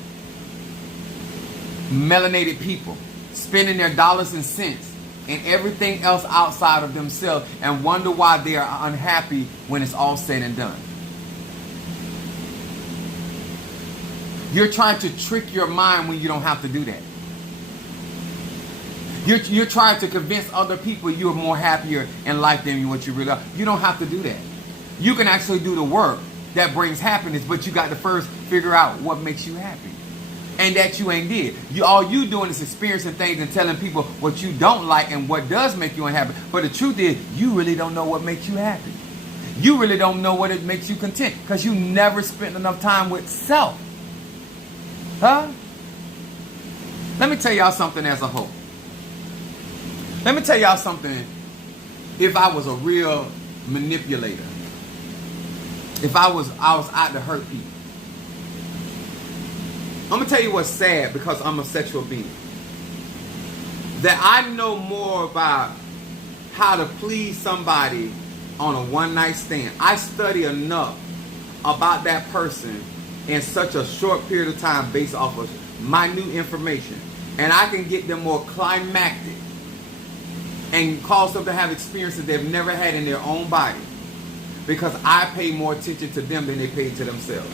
melanated people spending their dollars and cents and everything else outside of themselves and wonder why they are unhappy when it's all said and done. You're trying to trick your mind when you don't have to do that. You're trying to convince other people you're more happier in life than what you really are. You don't have to do that. You can actually do the work that brings happiness, but you got to first figure out what makes you happy. And that you ain't did. All you doing is experiencing things and telling people what you don't like and what does make you unhappy. But the truth is, you really don't know what makes you happy. You really don't know what it makes you content because you never spent enough time with self. Huh? Let me tell y'all something as a whole. Let me tell y'all something. If I was a real manipulator, if I was out to hurt people, I'm gonna tell you what's sad because I'm a sexual being. That I know more about how to please somebody on a one-night stand. I study enough about that person in such a short period of time based off of minute information. And I can get them more climactic and cause them to have experiences they've never had in their own body because I pay more attention to them than they pay to themselves.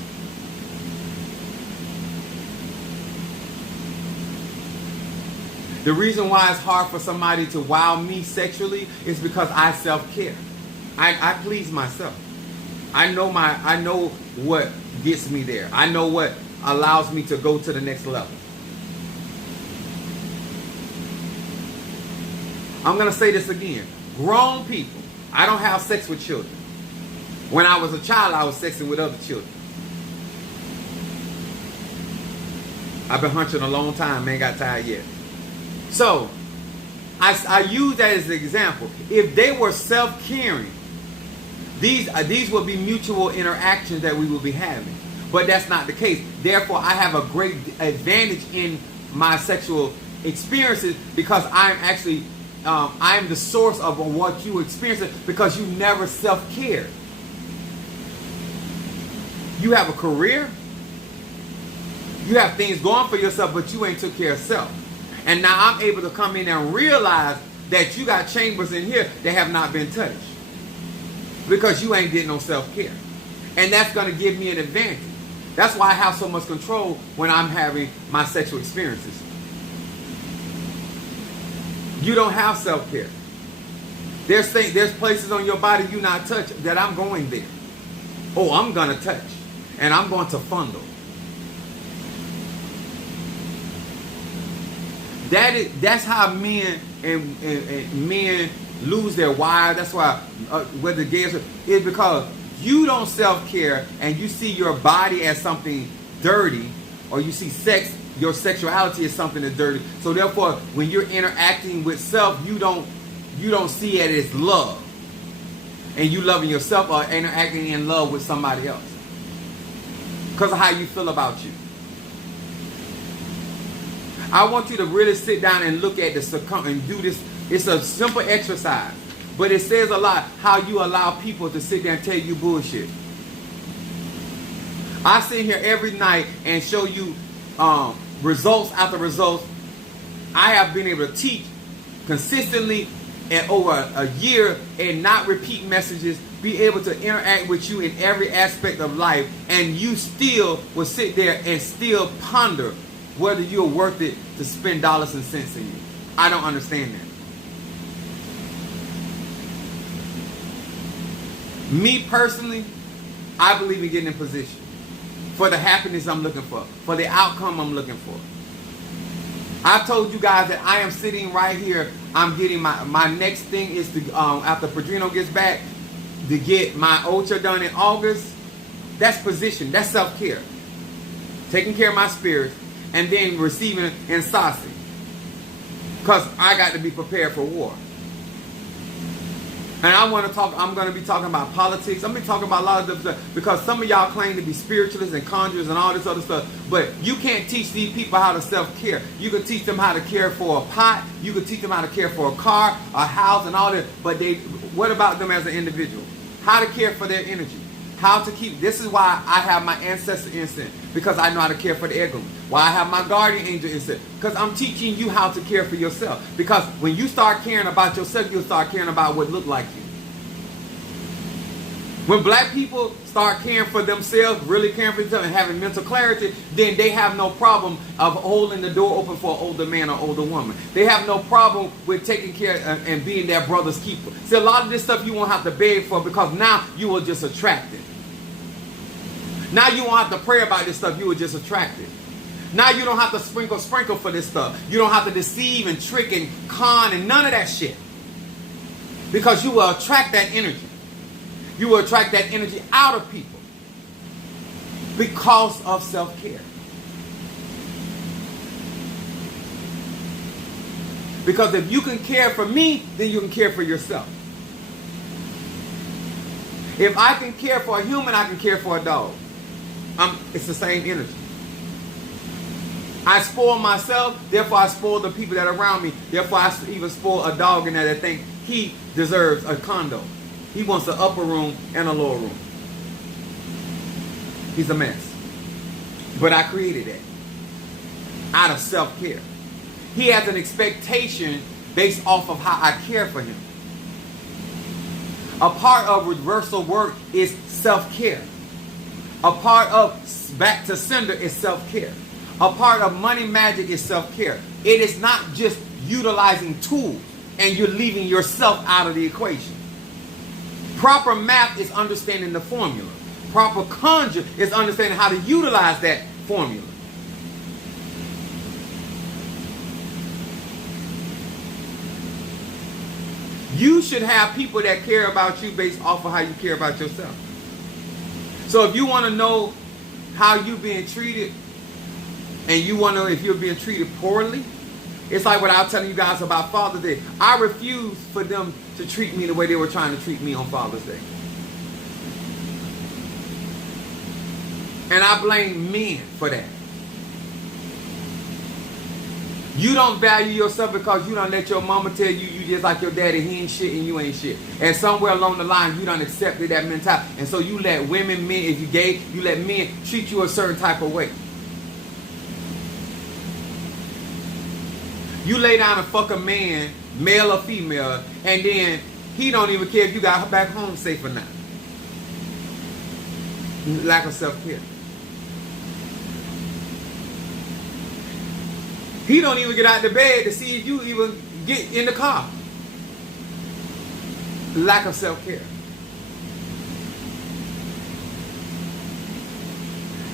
The reason why it's hard for somebody to wow me sexually is because I self-care. I please myself. I know what gets me there. I know what allows me to go to the next level. I'm going to say this again. Grown people. I don't have sex with children. When I was a child, I was sexing with other children. I've been hunching a long time, ain't got tired yet. So, I use that as an example. If they were self-caring, these would be mutual interactions that we will be having. But that's not the case. Therefore, I have a great advantage in my sexual experiences because I'm actually, I'm the source of what you experience because you never self-cared. You have a career. You have things going for yourself, but you ain't took care of self. And now I'm able to come in and realize that you got chambers in here that have not been touched. Because you ain't did no self-care. And that's going to give me an advantage. That's why I have so much control when I'm having my sexual experiences. You don't have self-care. There's places on your body you not touch that I'm going there. Oh, I'm going to touch. And I'm going to fondle. That's how men and men lose their wives. That's why whether gays is because you don't self-care and you see your body as something dirty, or you see sex, your sexuality as something that's dirty. So therefore, when you're interacting with self, you don't see it as love. And you loving yourself or interacting in love with somebody else. Because of how you feel about you. I want you to really sit down and look at the and do this. It's a simple exercise. But it says a lot how you allow people to sit there and tell you bullshit. I sit here every night and show you results after results. I have been able to teach consistently and over a year and not repeat messages, be able to interact with you in every aspect of life, and you still will sit there and still ponder whether you're worth it to spend dollars and cents in you. I don't understand that. Me personally, I believe in getting in position for the happiness I'm looking for the outcome I'm looking for. I told you guys that I am sitting right here. I'm getting my next thing is to after Padrino gets back, to get my ultra done in August. That's position. That's self-care. Taking care of my spirit and then receiving in Sasi. Because I got to be prepared for war. And I'm going to be talking about politics. I'm going to be talking about a lot of different stuff. Because some of y'all claim to be spiritualists and conjurers and all this other stuff. But you can't teach these people how to self-care. You can teach them how to care for a pot. You can teach them how to care for a car, a house, and all that. But what about them as an individual? How to care for their energy. How to keep. This is why I have my ancestor instinct. Because I know how to care for the ego. Why I have my guardian angel instinct. Because I'm teaching you how to care for yourself. Because when you start caring about yourself, you'll start caring about what look like you. When black people start caring for themselves, really caring for themselves and having mental clarity, then they have no problem of holding the door open for an older man or older woman. They have no problem with taking care and being their brother's keeper. See, a lot of this stuff you won't have to beg for because now you will just attract it. Now you won't have to pray about this stuff. You will just attract it. Now you don't have to sprinkle for this stuff. You don't have to deceive and trick and con and none of that shit. Because you will attract that energy. You will attract that energy out of people because of self-care. Because if you can care for me, then you can care for yourself. If I can care for a human, I can care for a dog. It's the same energy. I spoil myself, therefore I spoil the people that are around me. Therefore I even spoil a dog in there that think he deserves a condo. He wants an upper room and a lower room. He's a mess. But I created that out of self-care. He has an expectation based off of how I care for him. A part of reversal work is self-care. A part of back to sender is self-care. A part of money magic is self-care. It is not just utilizing tools and you're leaving yourself out of the equation. Proper math is understanding the formula. Proper conjure is understanding how to utilize that formula. You should have people that care about you based off of how you care about yourself. So if you want to know how you're being treated and you want to know if you're being treated poorly, it's like what I was telling you guys about Father's Day. I refuse for them to treat me the way they were trying to treat me on Father's Day. And I blame men for that. You don't value yourself because you don't let your mama tell you you just like your daddy, he ain't shit and you ain't shit. And somewhere along the line you done accepted that mentality. And so you let women, men, if you gay, you let men treat you a certain type of way. You lay down and fuck a man, male or female, and then he don't even care if you got her back home safe or not. Lack of self-care. He don't even get out of bed to see if you even get in the car. Lack of self-care.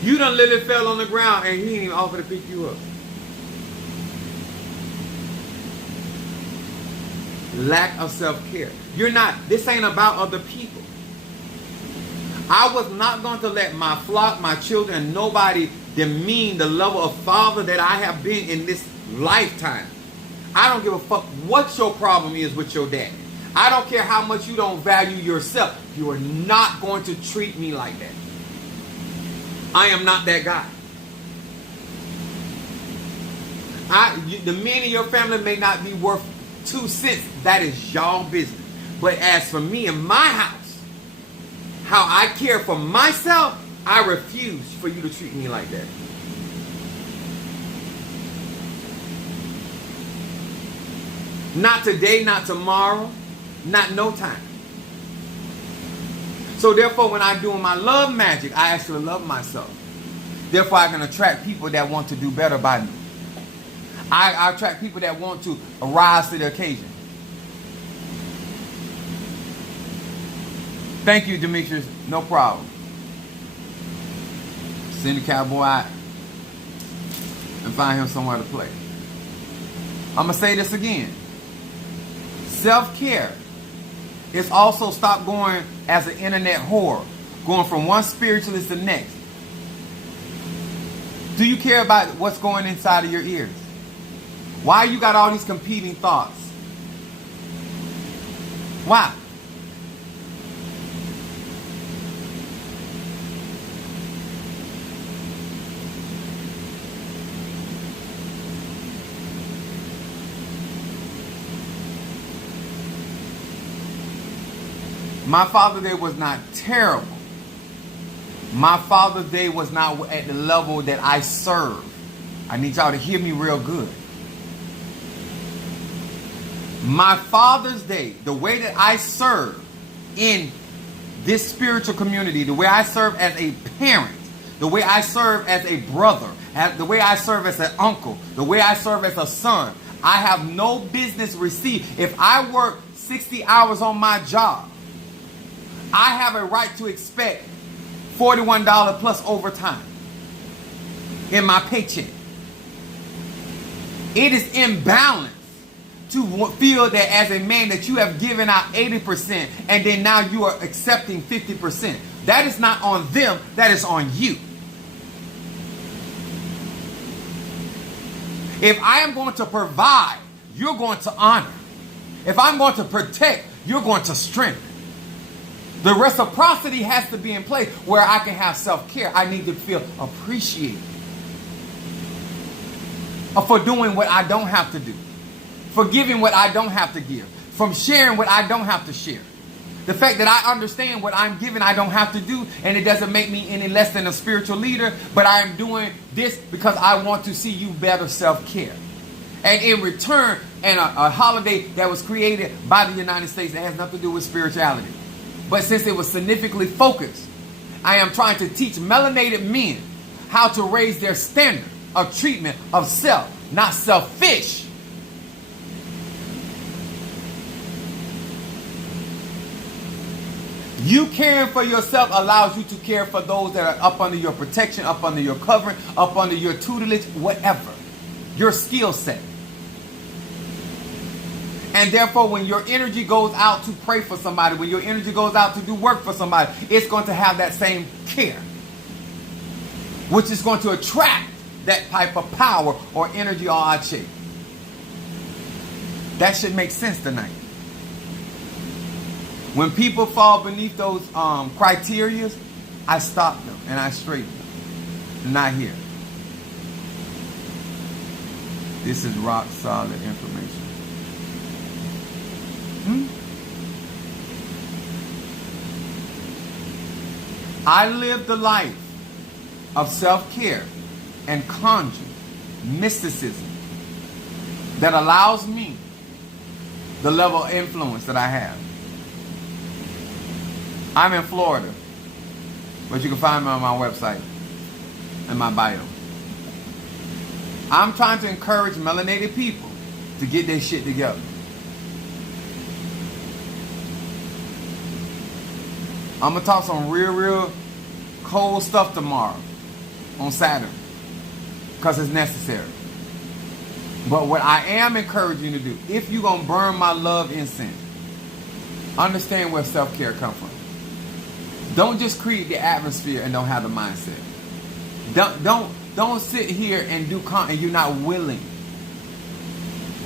You done literally fell on the ground and he didn't even offer to pick you up. Lack of self-care. This ain't about other people. I was not going to let my flock, my children, and nobody demean the level of father that I have been in this lifetime. I don't give a fuck what your problem is with your dad. I don't care how much you don't value yourself. You are not going to treat me like that. I am not that guy. The men in your family may not be worth 2 cents. That is y'all business. But as for me and my house, how I care for myself, I refuse for you to treat me like that. Not today, not tomorrow, not no time. So therefore, when I'm doing my love magic, I actually love myself. Therefore, I can attract people that want to do better by me. I attract people that want to rise to the occasion. Thank you, Demetrius. No problem. Send the cowboy out and find him somewhere to play. I'm going to say this again. Self-care is also stop going as an internet whore, going from one spiritualist to the next. Do you care about what's going inside of your ears? Why you got all these competing thoughts? Why? My Father's Day was not terrible. My Father's Day was not at the level that I serve. I need y'all to hear me real good. My Father's Day, the way that I serve in this spiritual community, the way I serve as a parent, the way I serve as a brother, the way I serve as an uncle, the way I serve as a son, I have no business receive. If I work 60 hours on my job, I have a right to expect $41 plus overtime in my paycheck. It is imbalanced to feel that as a man that you have given out 80% and then now you are accepting 50%. That is not on them, that is on you. If I am going to provide, you're going to honor. If I'm going to protect, you're going to strengthen. The reciprocity has to be in place where I can have self-care. I need to feel appreciated for doing what I don't have to do, for giving what I don't have to give, from sharing what I don't have to share. The fact that I understand what I'm giving I don't have to do, and it doesn't make me any less than a spiritual leader, but I am doing this because I want to see you better self-care. And in return, and a holiday that was created by the United States that has nothing to do with spirituality. But since it was significantly focused, I am trying to teach melanated men how to raise their standard of treatment of self, not selfish. You caring for yourself allows you to care for those that are up under your protection, up under your covering, up under your tutelage, whatever. Your skill set. And therefore, when your energy goes out to pray for somebody, when your energy goes out to do work for somebody, it's going to have that same care, which is going to attract that type of power or energy or ache. That should make sense tonight. When people fall beneath those criteria, I stop them and I straighten them. Not here. This is rock solid information. I live the life of self-care and conjure mysticism that allows me the level of influence that I have. I'm in Florida, but you can find me on my website and my bio. I'm trying to encourage melanated people to get their shit together. I'm going to talk some real cold stuff tomorrow on Saturn because it's necessary. But what I am encouraging you to do, if you're going to burn my love incense, understand where self-care comes from. Don't just create the atmosphere and don't have the mindset. Don't sit here and do content you're not willing.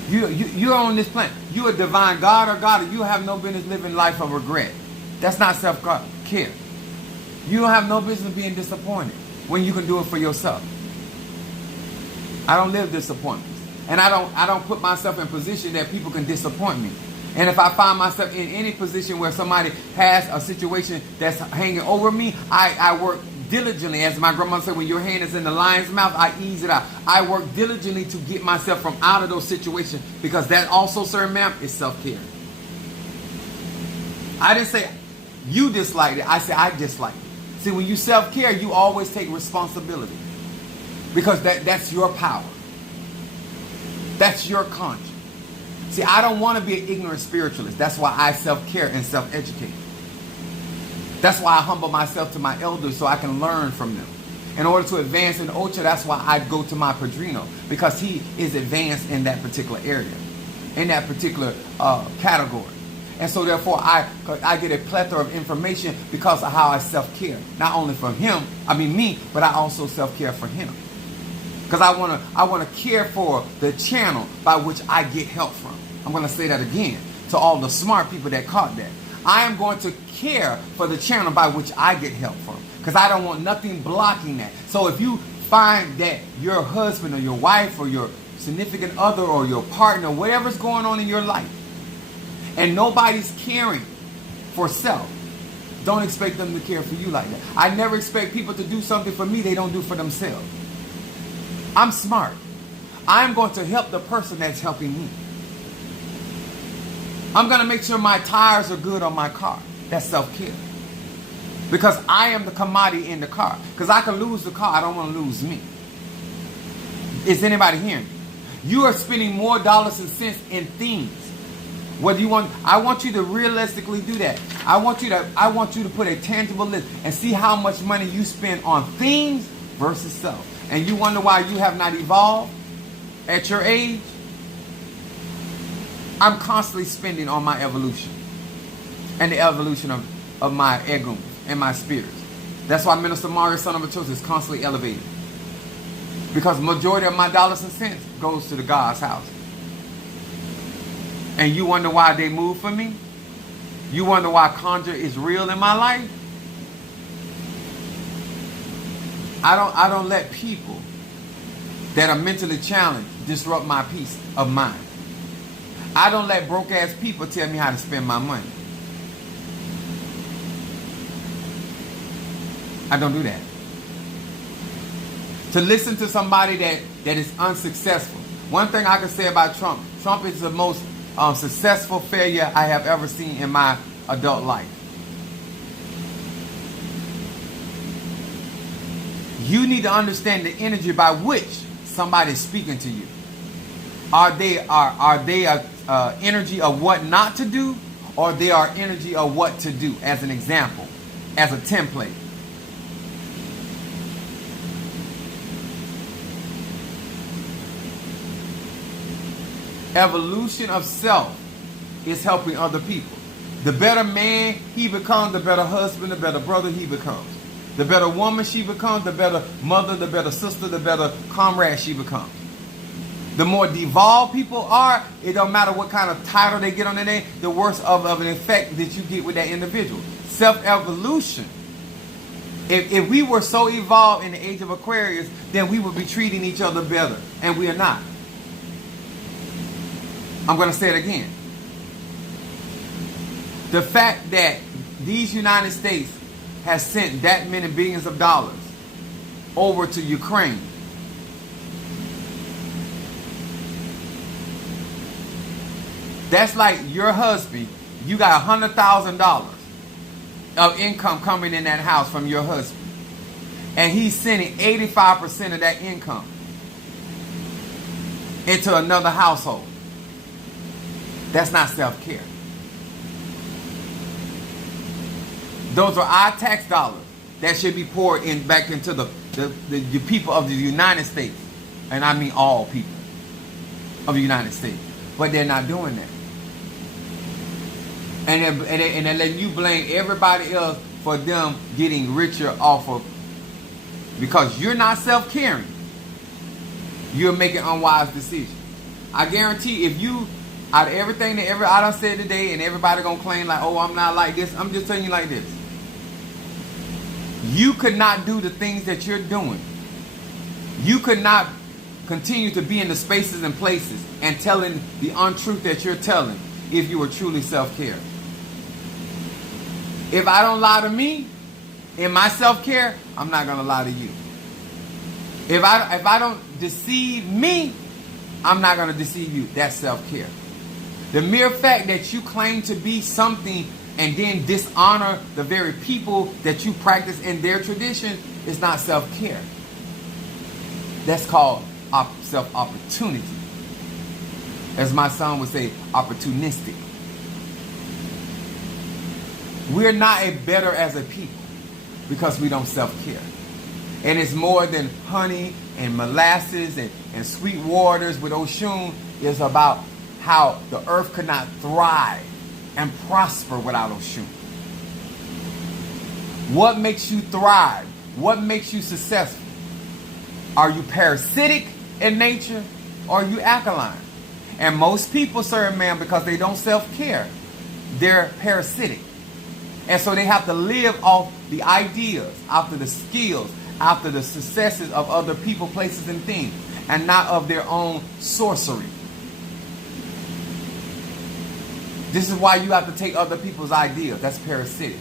You're on this planet. You're a divine God or God, or you have no business living life of regret. That's not self-care. You don't have no business being disappointed when you can do it for yourself. I don't live disappointments. And I don't put myself in a position that people can disappoint me. And if I find myself in any position where somebody has a situation that's hanging over me, I work diligently. As my grandmother said, when your hand is in the lion's mouth, I ease it out. I work diligently to get myself from out of those situations, because that also, sir, ma'am, is self-care. I didn't say you disliked it. I said I disliked it. See, when you self-care, you always take responsibility, because that's your power. That's your conscience. See, I don't want to be an ignorant spiritualist. That's why I self-care and self-educate. That's why I humble myself to my elders so I can learn from them. In order to advance in Ocha, that's why I go to my Padrino, because he is advanced in that particular area, in that particular category. And so therefore I get a plethora of information because of how I self-care. Not only for him, me, but I also self-care for him. Because I want to care for the channel by which I get help from. I'm going to say that again to all the smart people that caught that. I am going to care for the channel by which I get help from, because I don't want nothing blocking that. So if you find that your husband or your wife or your significant other or your partner, whatever's going on in your life, and nobody's caring for self, don't expect them to care for you like that. I never expect people to do something for me they don't do for themselves. I'm smart. I'm going to help the person that's helping me. I'm going to make sure my tires are good on my car. That's self-care. Because I am the commodity in the car. Because I can lose the car. I don't want to lose me. Is anybody hearing me? You are spending more dollars and cents in things. Whether you want, I want you to realistically do that. I want you to put a tangible list and see how much money you spend on things versus self. And you wonder why you have not evolved at your age. I'm constantly spending on my evolution and the evolution of my ego and my spirits. That's why Minister Mario, son of a church, is constantly elevated. Because majority of my dollars and cents goes to the God's house. And you wonder why they move for me? You wonder why conjure is real in my life? I don't let people that are mentally challenged disrupt my peace of mind. I don't let broke ass people tell me how to spend my money. I don't do that. To listen to somebody that is unsuccessful. One thing I can say about Trump is the most successful failure I have ever seen in my adult life. You need to understand the energy by which somebody is speaking to you. Are they energy of what not to do, or they are energy of what to do, as an example, as a template? Evolution of self is helping other people. The better man he becomes, the better husband, the better brother he becomes. The better woman she becomes, the better mother, the better sister, the better comrade she becomes. The more devolved people are, it don't matter what kind of title they get on their name, the worse of an effect that you get with that individual. Self-evolution. If we were so evolved in the age of Aquarius, then we would be treating each other better. And we are not. I'm going to say it again. The fact that these United States has sent that many billions of dollars over to Ukraine, that's like your husband, you got $100,000 of income coming in that house from your husband, and he's sending 85% of that income into another household. That's not self-care. Those are our tax dollars that should be poured in back into the people of the United States. And I mean all people of the United States. But they're not doing that. And they're letting you blame everybody else for them getting richer off of, because you're not self-caring. You're making unwise decisions. I guarantee if you, out of everything that I done said today, and everybody gonna claim like, oh, I'm not like this, I'm just telling you like this. You could not do the things that you're doing. You could not continue to be in the spaces and places and telling the untruth that you're telling if you were truly self-care. If I don't lie to me in my self-care, I'm not going to lie to you. If I don't deceive me, I'm not going to deceive you. That's self-care. The mere fact that you claim to be something and then dishonor the very people that you practice in their tradition is not self-care. That's called self-opportunity. As my son would say, opportunistic. We're not a better as a people because we don't self-care. And it's more than honey and molasses and sweet waters with Oshun. It's about how the earth could not thrive and prosper without Oshun. What makes you thrive? What makes you successful? Are you parasitic in nature or are you alkaline? And most people, sir and ma'am, because they don't self-care, they're parasitic. And so they have to live off the ideas, after the skills, after the successes of other people, places, and things, and not of their own sorcery. This is why you have to take other people's ideas. That's parasitic.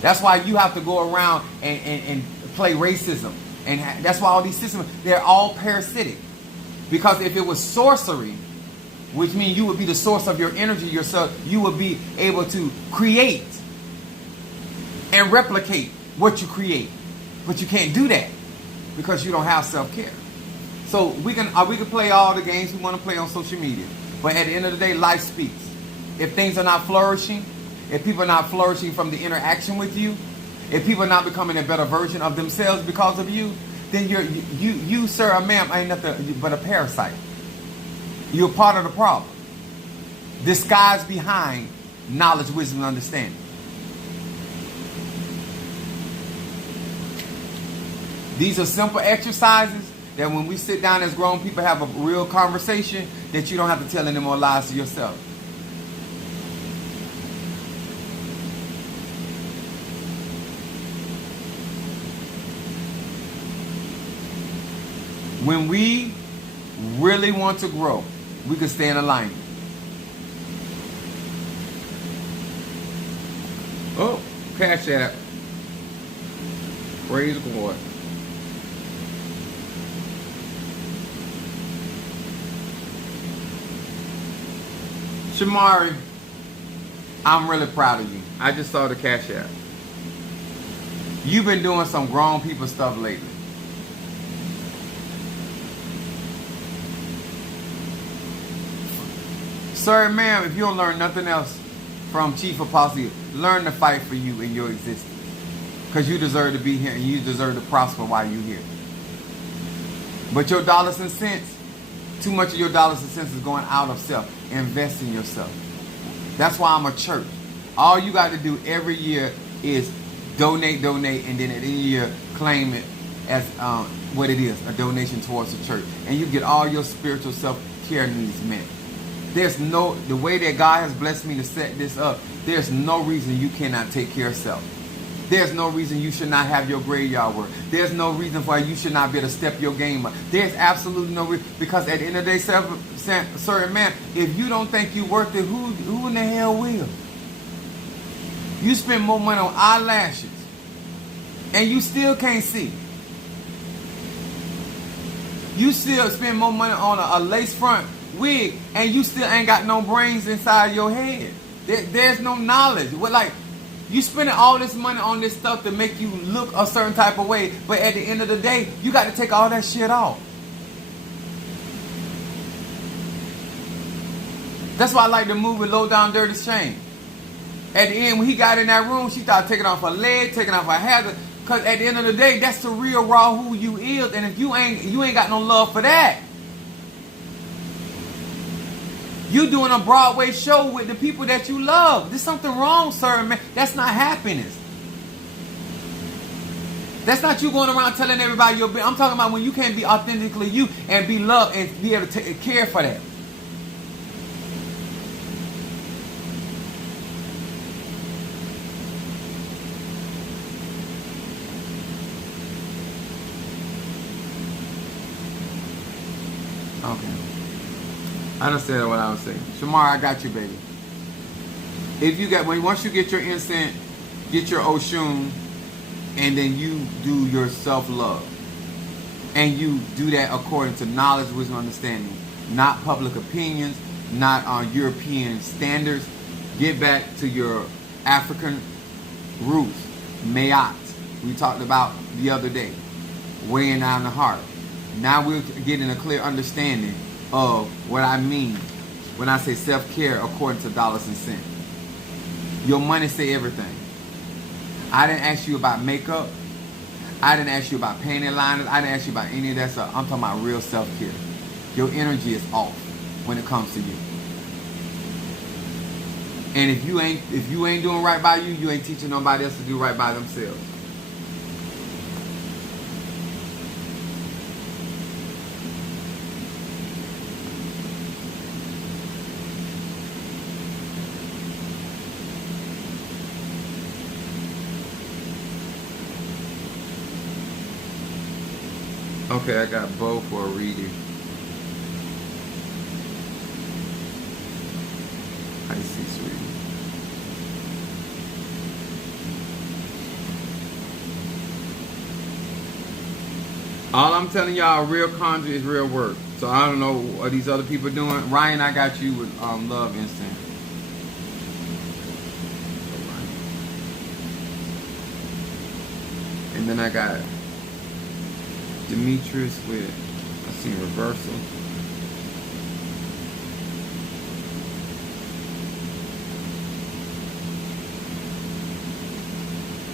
That's why you have to go around and play racism. And that's why all these systems, they're all parasitic. Because if it was sorcery, which means you would be the source of your energy yourself, you would be able to create and replicate what you create. But you can't do that because you don't have self-care. So we can play all the games we want to play on social media. But at the end of the day, life speaks. If things are not flourishing, if people are not flourishing from the interaction with you, if people are not becoming a better version of themselves because of you, then you, sir or ma'am, ain't nothing but a parasite. You're part of the problem. Disguised behind knowledge, wisdom, and understanding. These are simple exercises that when we sit down as grown people have a real conversation, that you don't have to tell any more lies to yourself. When we really want to grow, we can stay in alignment. Oh, Cash App. Praise the Lord. Shamari, I'm really proud of you. I just saw the Cash App. You've been doing some grown people stuff lately. Sir and ma'am, if you don't learn nothing else from Chief Apostle, learn to fight for you in your existence. Because you deserve to be here and you deserve to prosper while you're here. But your dollars and cents, too much of your dollars and cents is going out of self. Invest in yourself. That's why I'm a church. All you got to do every year is donate, and then at the end of the year claim it as what it is, a donation towards the church. And you get all your spiritual self-care needs met. The way that God has blessed me to set this up, there's no reason you cannot take care of self. There's no reason you should not have your graveyard work. There's no reason why you should not be able to step your game up. There's absolutely no reason. Because at the end of the day, sir, man, if you don't think you're worth it, who in the hell will? You spend more money on eyelashes and you still can't see. You still spend more money on a lace front wig and you still ain't got no brains inside your head. There's no knowledge. You spending all this money on this stuff to make you look a certain type of way, but at the end of the day, you got to take all that shit off. That's why I like the movie Low Down Dirty Shame. At the end, when he got in that room, she started taking off her leg, taking off her hair. Because at the end of the day, that's the real raw who you is. And if you ain't got no love for that. You doing a Broadway show with the people that you love. There's something wrong, sir, man. That's not happiness. That's not you going around telling everybody you're I'm talking about when you can't be authentically you and be loved and be able to take care for that. Okay. I done said what I was saying. Shamar, I got you, baby. If you once you get your incense, get your Oshun, and then you do your self-love. And you do that according to knowledge, wisdom, understanding. Not public opinions, not on European standards. Get back to your African roots. Mayat. We talked about the other day. Weighing down the heart. Now we're getting a clear understanding of what I mean when I say self-care according to dollars and cents. Your money say everything. I didn't ask you about makeup. I didn't ask you about panty liners. I didn't ask you about any of that stuff. I'm talking about real self-care. Your energy is off when it comes to you. And if you ain't doing right by you, you ain't teaching nobody else to do right by themselves. Okay, I got Bo for a reading. I see, sweetie. All I'm telling y'all, real conjure is real work. So I don't know what these other people doing. Ryan, I got you with love instant. And then I got Demetrius with, I see reversal.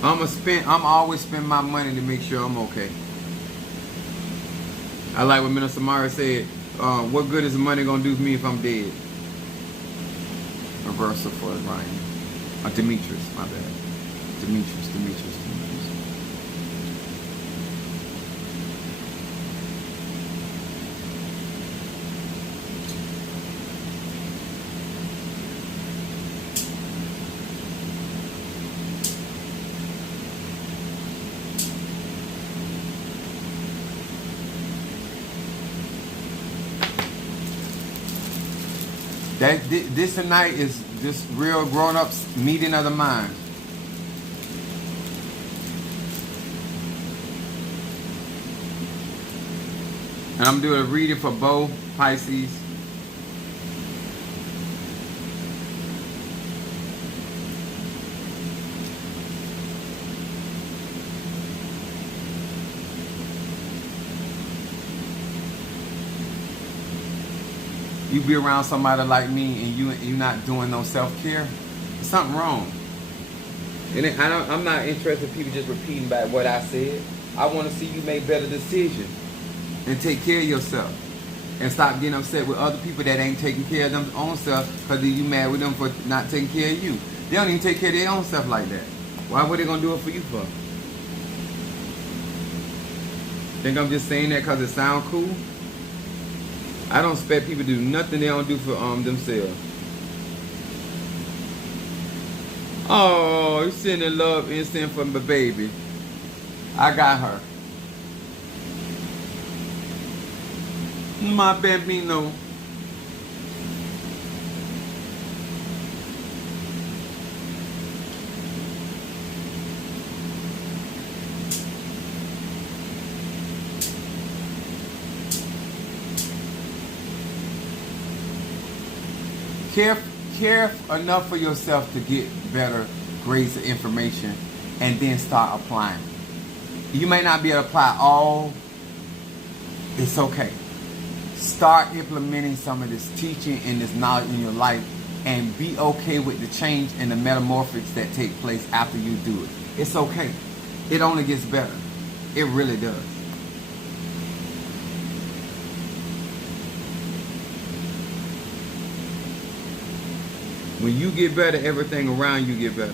I'm always spend my money to make sure I'm okay. I like what Minister Mara said, what good is the money gonna do for me if I'm dead? Reversal for Ryan. Demetrius, my bad. Demetrius. This tonight is just real grown-ups meeting of the mind. And I'm doing a reading for both Pisces. You be around somebody like me and you not doing no self-care, there's something wrong. And I'm not interested in people just repeating back what I said. I want to see you make better decisions and take care of yourself. And stop getting upset with other people that ain't taking care of their own self because you mad with them for not taking care of you. They don't even take care of their own stuff like that. Why were they going to do it for you for? Think I'm just saying that because it sounds cool? I don't expect people to do nothing they don't do for themselves. Oh, you're sending love instant for my baby. I got her. My bambino. Care enough for yourself to get better grades of information and then start applying. You may not be able to apply all. It's okay. Start implementing some of this teaching and this knowledge in your life, and be okay with the change and the metamorphosis that take place after you do it. It's okay. It only gets better. It really does. When you get better, everything around you get better.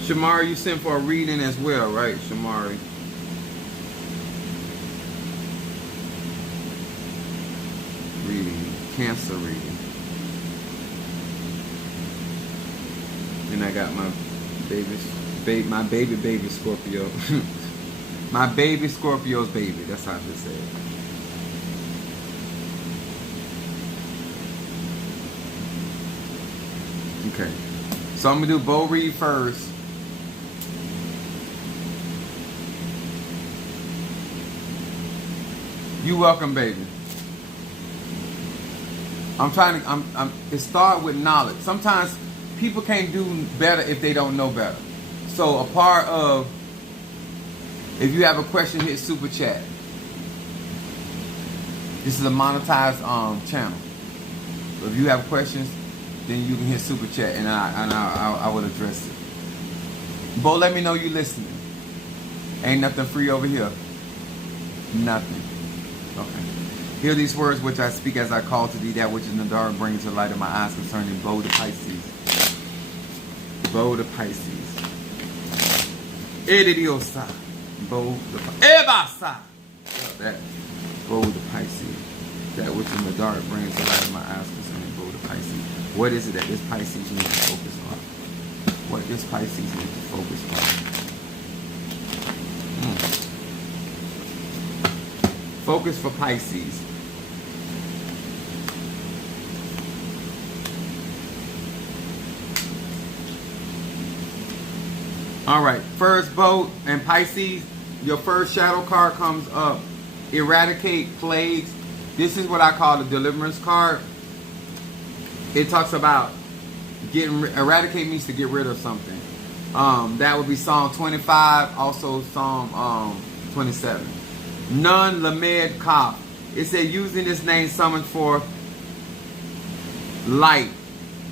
Shamari, you sent for a reading as well, right, Shamari? Reading, cancer reading. And I got my baby Scorpio. My baby Scorpio's baby. That's how I should say it. Okay. So I'm gonna do bow read first. You welcome, baby. It starts with knowledge. Sometimes people can't do better if they don't know better. So a part of, if you have a question, hit super chat. This is a monetized channel. So if you have questions, then you can hit super chat and I will address it. Bo, let me know you listening. Ain't nothing free over here. Nothing. Okay. Hear these words which I speak as I call to thee, that which is in the dark brings to light in my eyes concerning Bo the Pisces. Bo the Pisces. Edidiosa. Bo the Ebasa. That Bo the Pisces. That which in the dark brings to light in my eyes concerning Bo the Pisces. What is it that this Pisces needs to focus on? What this Pisces needs to focus on? Focus for Pisces. All right, first boat and Pisces, your first shadow card comes up. Eradicate plagues. This is what I call the deliverance card. It talks about eradicate means to get rid of something. That would be Psalm 25, also Psalm 27. Nun Lamed Kaf. It said using this name summons forth light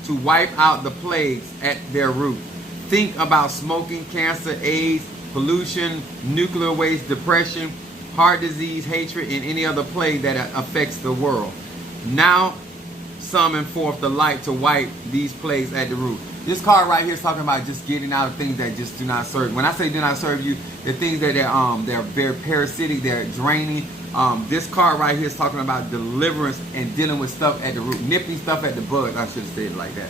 to wipe out the plagues at their root. Think about smoking, cancer, AIDS, pollution, nuclear waste, depression, heart disease, hatred, and any other plague that affects the world. Now summon forth the light to wipe these plagues at the root. This card right here is talking about just getting out of things that just do not serve. When I say do not serve you, the things that they're very parasitic, they're draining. This card right here is talking about deliverance and dealing with stuff at the root, nipping stuff at the bud. I should have said it like that.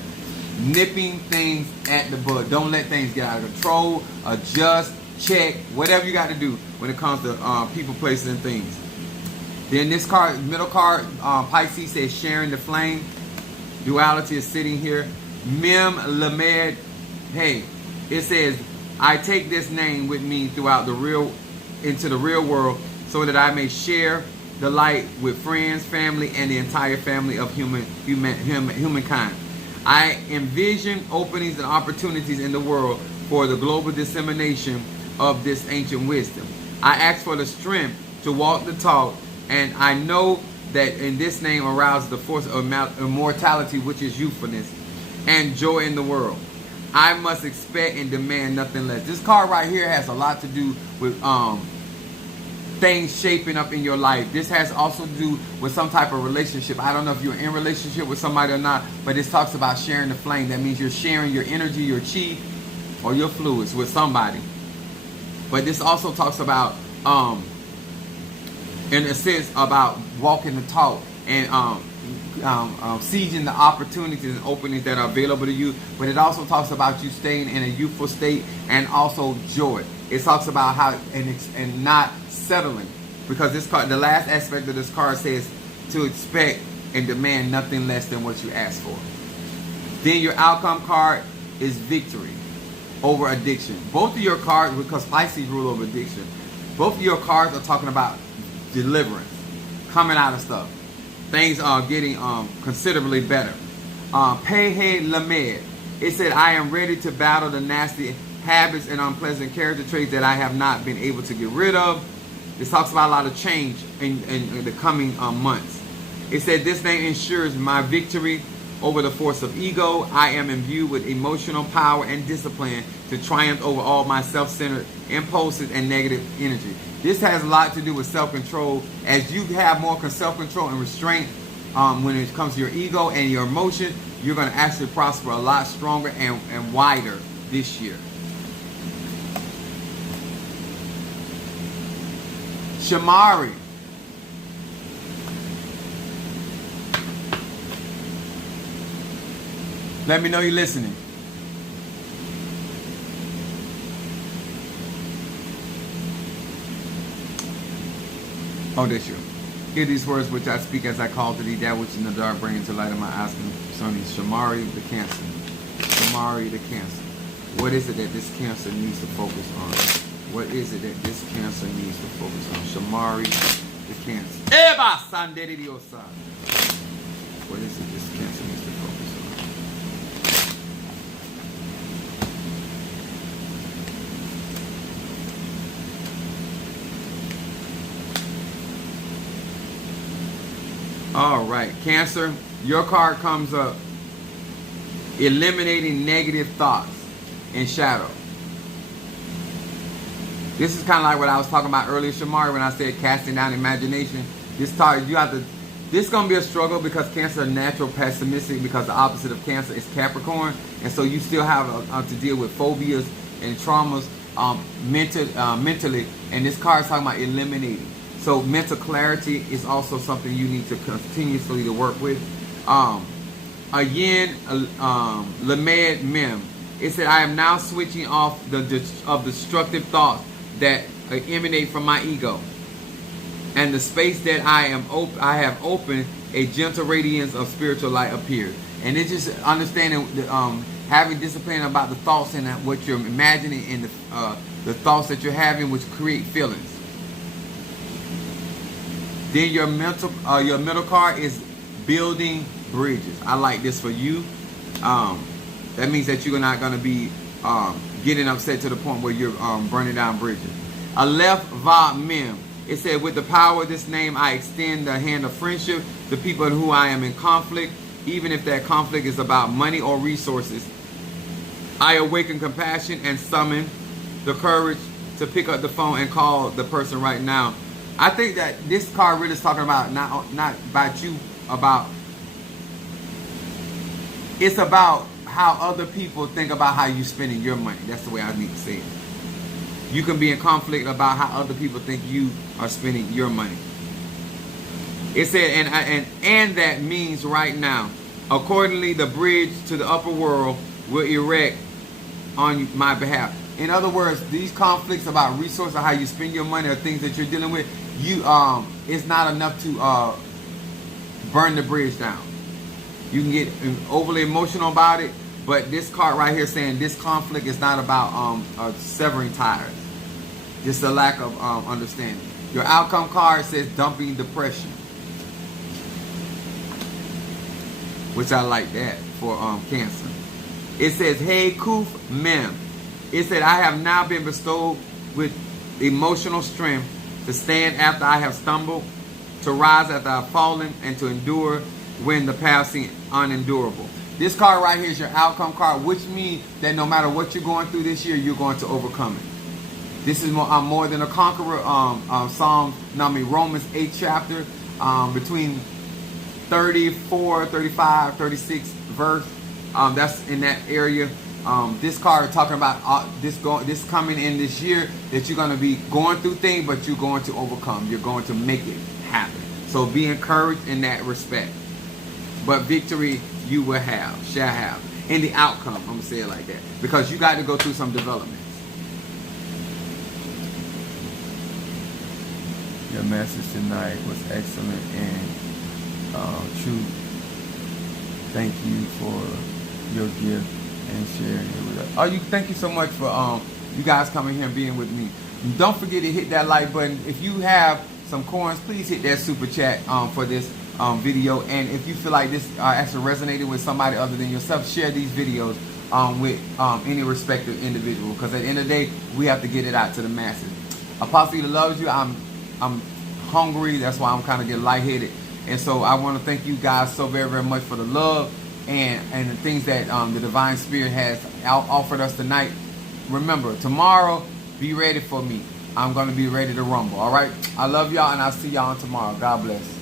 Nipping things at the bud. Don't let things get out of control. Adjust, check, whatever you got to do when it comes to people, places, and things. Then this card, middle card, Pisces says sharing the flame. Duality is sitting here. Mem Lamed. Hey, it says I take this name with me throughout into the real world, so that I may share the light with friends, family, and the entire family of humankind. I envision openings and opportunities in the world for the global dissemination of this ancient wisdom. I ask for the strength to walk the talk, and I know that in this name arouses the force of immortality, which is youthfulness, and joy in the world. I must expect and demand nothing less. This card right here has a lot to do with things shaping up in your life. This has also to do with some type of relationship. I don't know if you're in a relationship with somebody or not, but this talks about sharing the flame. That means you're sharing your energy, your chi, or your fluids with somebody. But this also talks about, in a sense, about walking the talk and seizing the opportunities and openings that are available to you. But it also talks about you staying in a youthful state and also joy. It talks about how and not settling, because this card, the last aspect of this card says to expect and demand nothing less than what you ask for. Then your outcome card is victory over addiction. Both of your cards, because Pisces rule over addiction, both of your cards are talking about deliverance, coming out of stuff. Things are getting considerably better. Pehe Lamed. It said, I am ready to battle the nasty habits and unpleasant character traits that I have not been able to get rid of. This talks about a lot of change in the coming months. It said, this name ensures my victory over the force of ego. I am imbued with emotional power and discipline to triumph over all my self-centered impulses and negative energy. This has a lot to do with self-control. As you have more self-control and restraint when it comes to your ego and your emotion, you're going to actually prosper a lot stronger and wider this year. Shamari. Let me know you're listening. Oh, that's you. Hear these words which I speak as I call to thee, that which in the dark bring into light of my eyes concerning Shamari the Cancer. Shamari the Cancer. What is it that this Cancer needs to focus on? What is it that this Cancer needs to focus on? Shamari the Cancer. What is it this Cancer needs to focus on? All right, Cancer, your card comes up eliminating negative thoughts and shadow. This is kind of like what I was talking about earlier, Shamari, when I said casting down imagination. This is going to be a struggle because Cancer is natural pessimistic, because the opposite of Cancer is Capricorn. And so you still have to deal with phobias and traumas mentally. And this card is talking about eliminating. So mental clarity is also something you need to continuously to work with. Again, Lamed Mem. It said, I am now switching off the destructive thoughts that emanate from my ego. And the space that I have opened, a gentle radiance of spiritual light appears. And it's just understanding, having discipline about the thoughts and what you're imagining and the thoughts that you're having, which create feelings. Then your middle card is building bridges. I like this for you. That means that you're not going to be getting upset to the point where you're burning down bridges. Aleph Va Mem. It said, with the power of this name, I extend the hand of friendship to people who I am in conflict, even if that conflict is about money or resources. I awaken compassion and summon the courage to pick up the phone and call the person right now. I think that this card really is talking about not about you, it's about how other people think about how you're spending your money. That's the way I need to say it. You can be in conflict about how other people think you are spending your money. It said, and that means right now, accordingly, the bridge to the upper world will erect on my behalf. In other words, these conflicts about resources or how you spend your money or things that you're dealing with, it's not enough to burn the bridge down. You can get overly emotional about it, but this card right here saying this conflict is not about severing ties. Just a lack of understanding. Your outcome card says dumping depression, which I like that for Cancer. It says, hey, Kuf Mem. It said, I have now been bestowed with emotional strength to stand after I have stumbled, to rise after I have fallen, and to endure when the path seems unendurable. This card right here is your outcome card, which means that no matter what you're going through this year, you're going to overcome it. This is more than a conqueror. Romans 8 chapter, between 34, 35, 36 verse. That's in that area. This card is talking about this coming in this year, that you're going to be going through things, but you're going to overcome. You're going to make it happen. So be encouraged in that respect. But victory you shall have. In the outcome, I'm going to say it like that. Because you got to go through some developments. Your message tonight was excellent and true. Thank you for your gift and sharing it with us. Thank you so much for you guys coming here and being with me. And don't forget to hit that like button. If you have some coins, please hit that super chat for this video. And if you feel like this actually resonated with somebody other than yourself, share these videos with any respective individual, because at the end of the day, we have to get it out to the masses. Apostle loves you. I'm hungry. That's why I'm kind of getting lightheaded. And so I want to thank you guys so very, very much for the love and the things that the Divine Spirit has offered us tonight. Remember, tomorrow, be ready for me. I'm going to be ready to rumble. All right? I love y'all, and I'll see y'all tomorrow. God bless.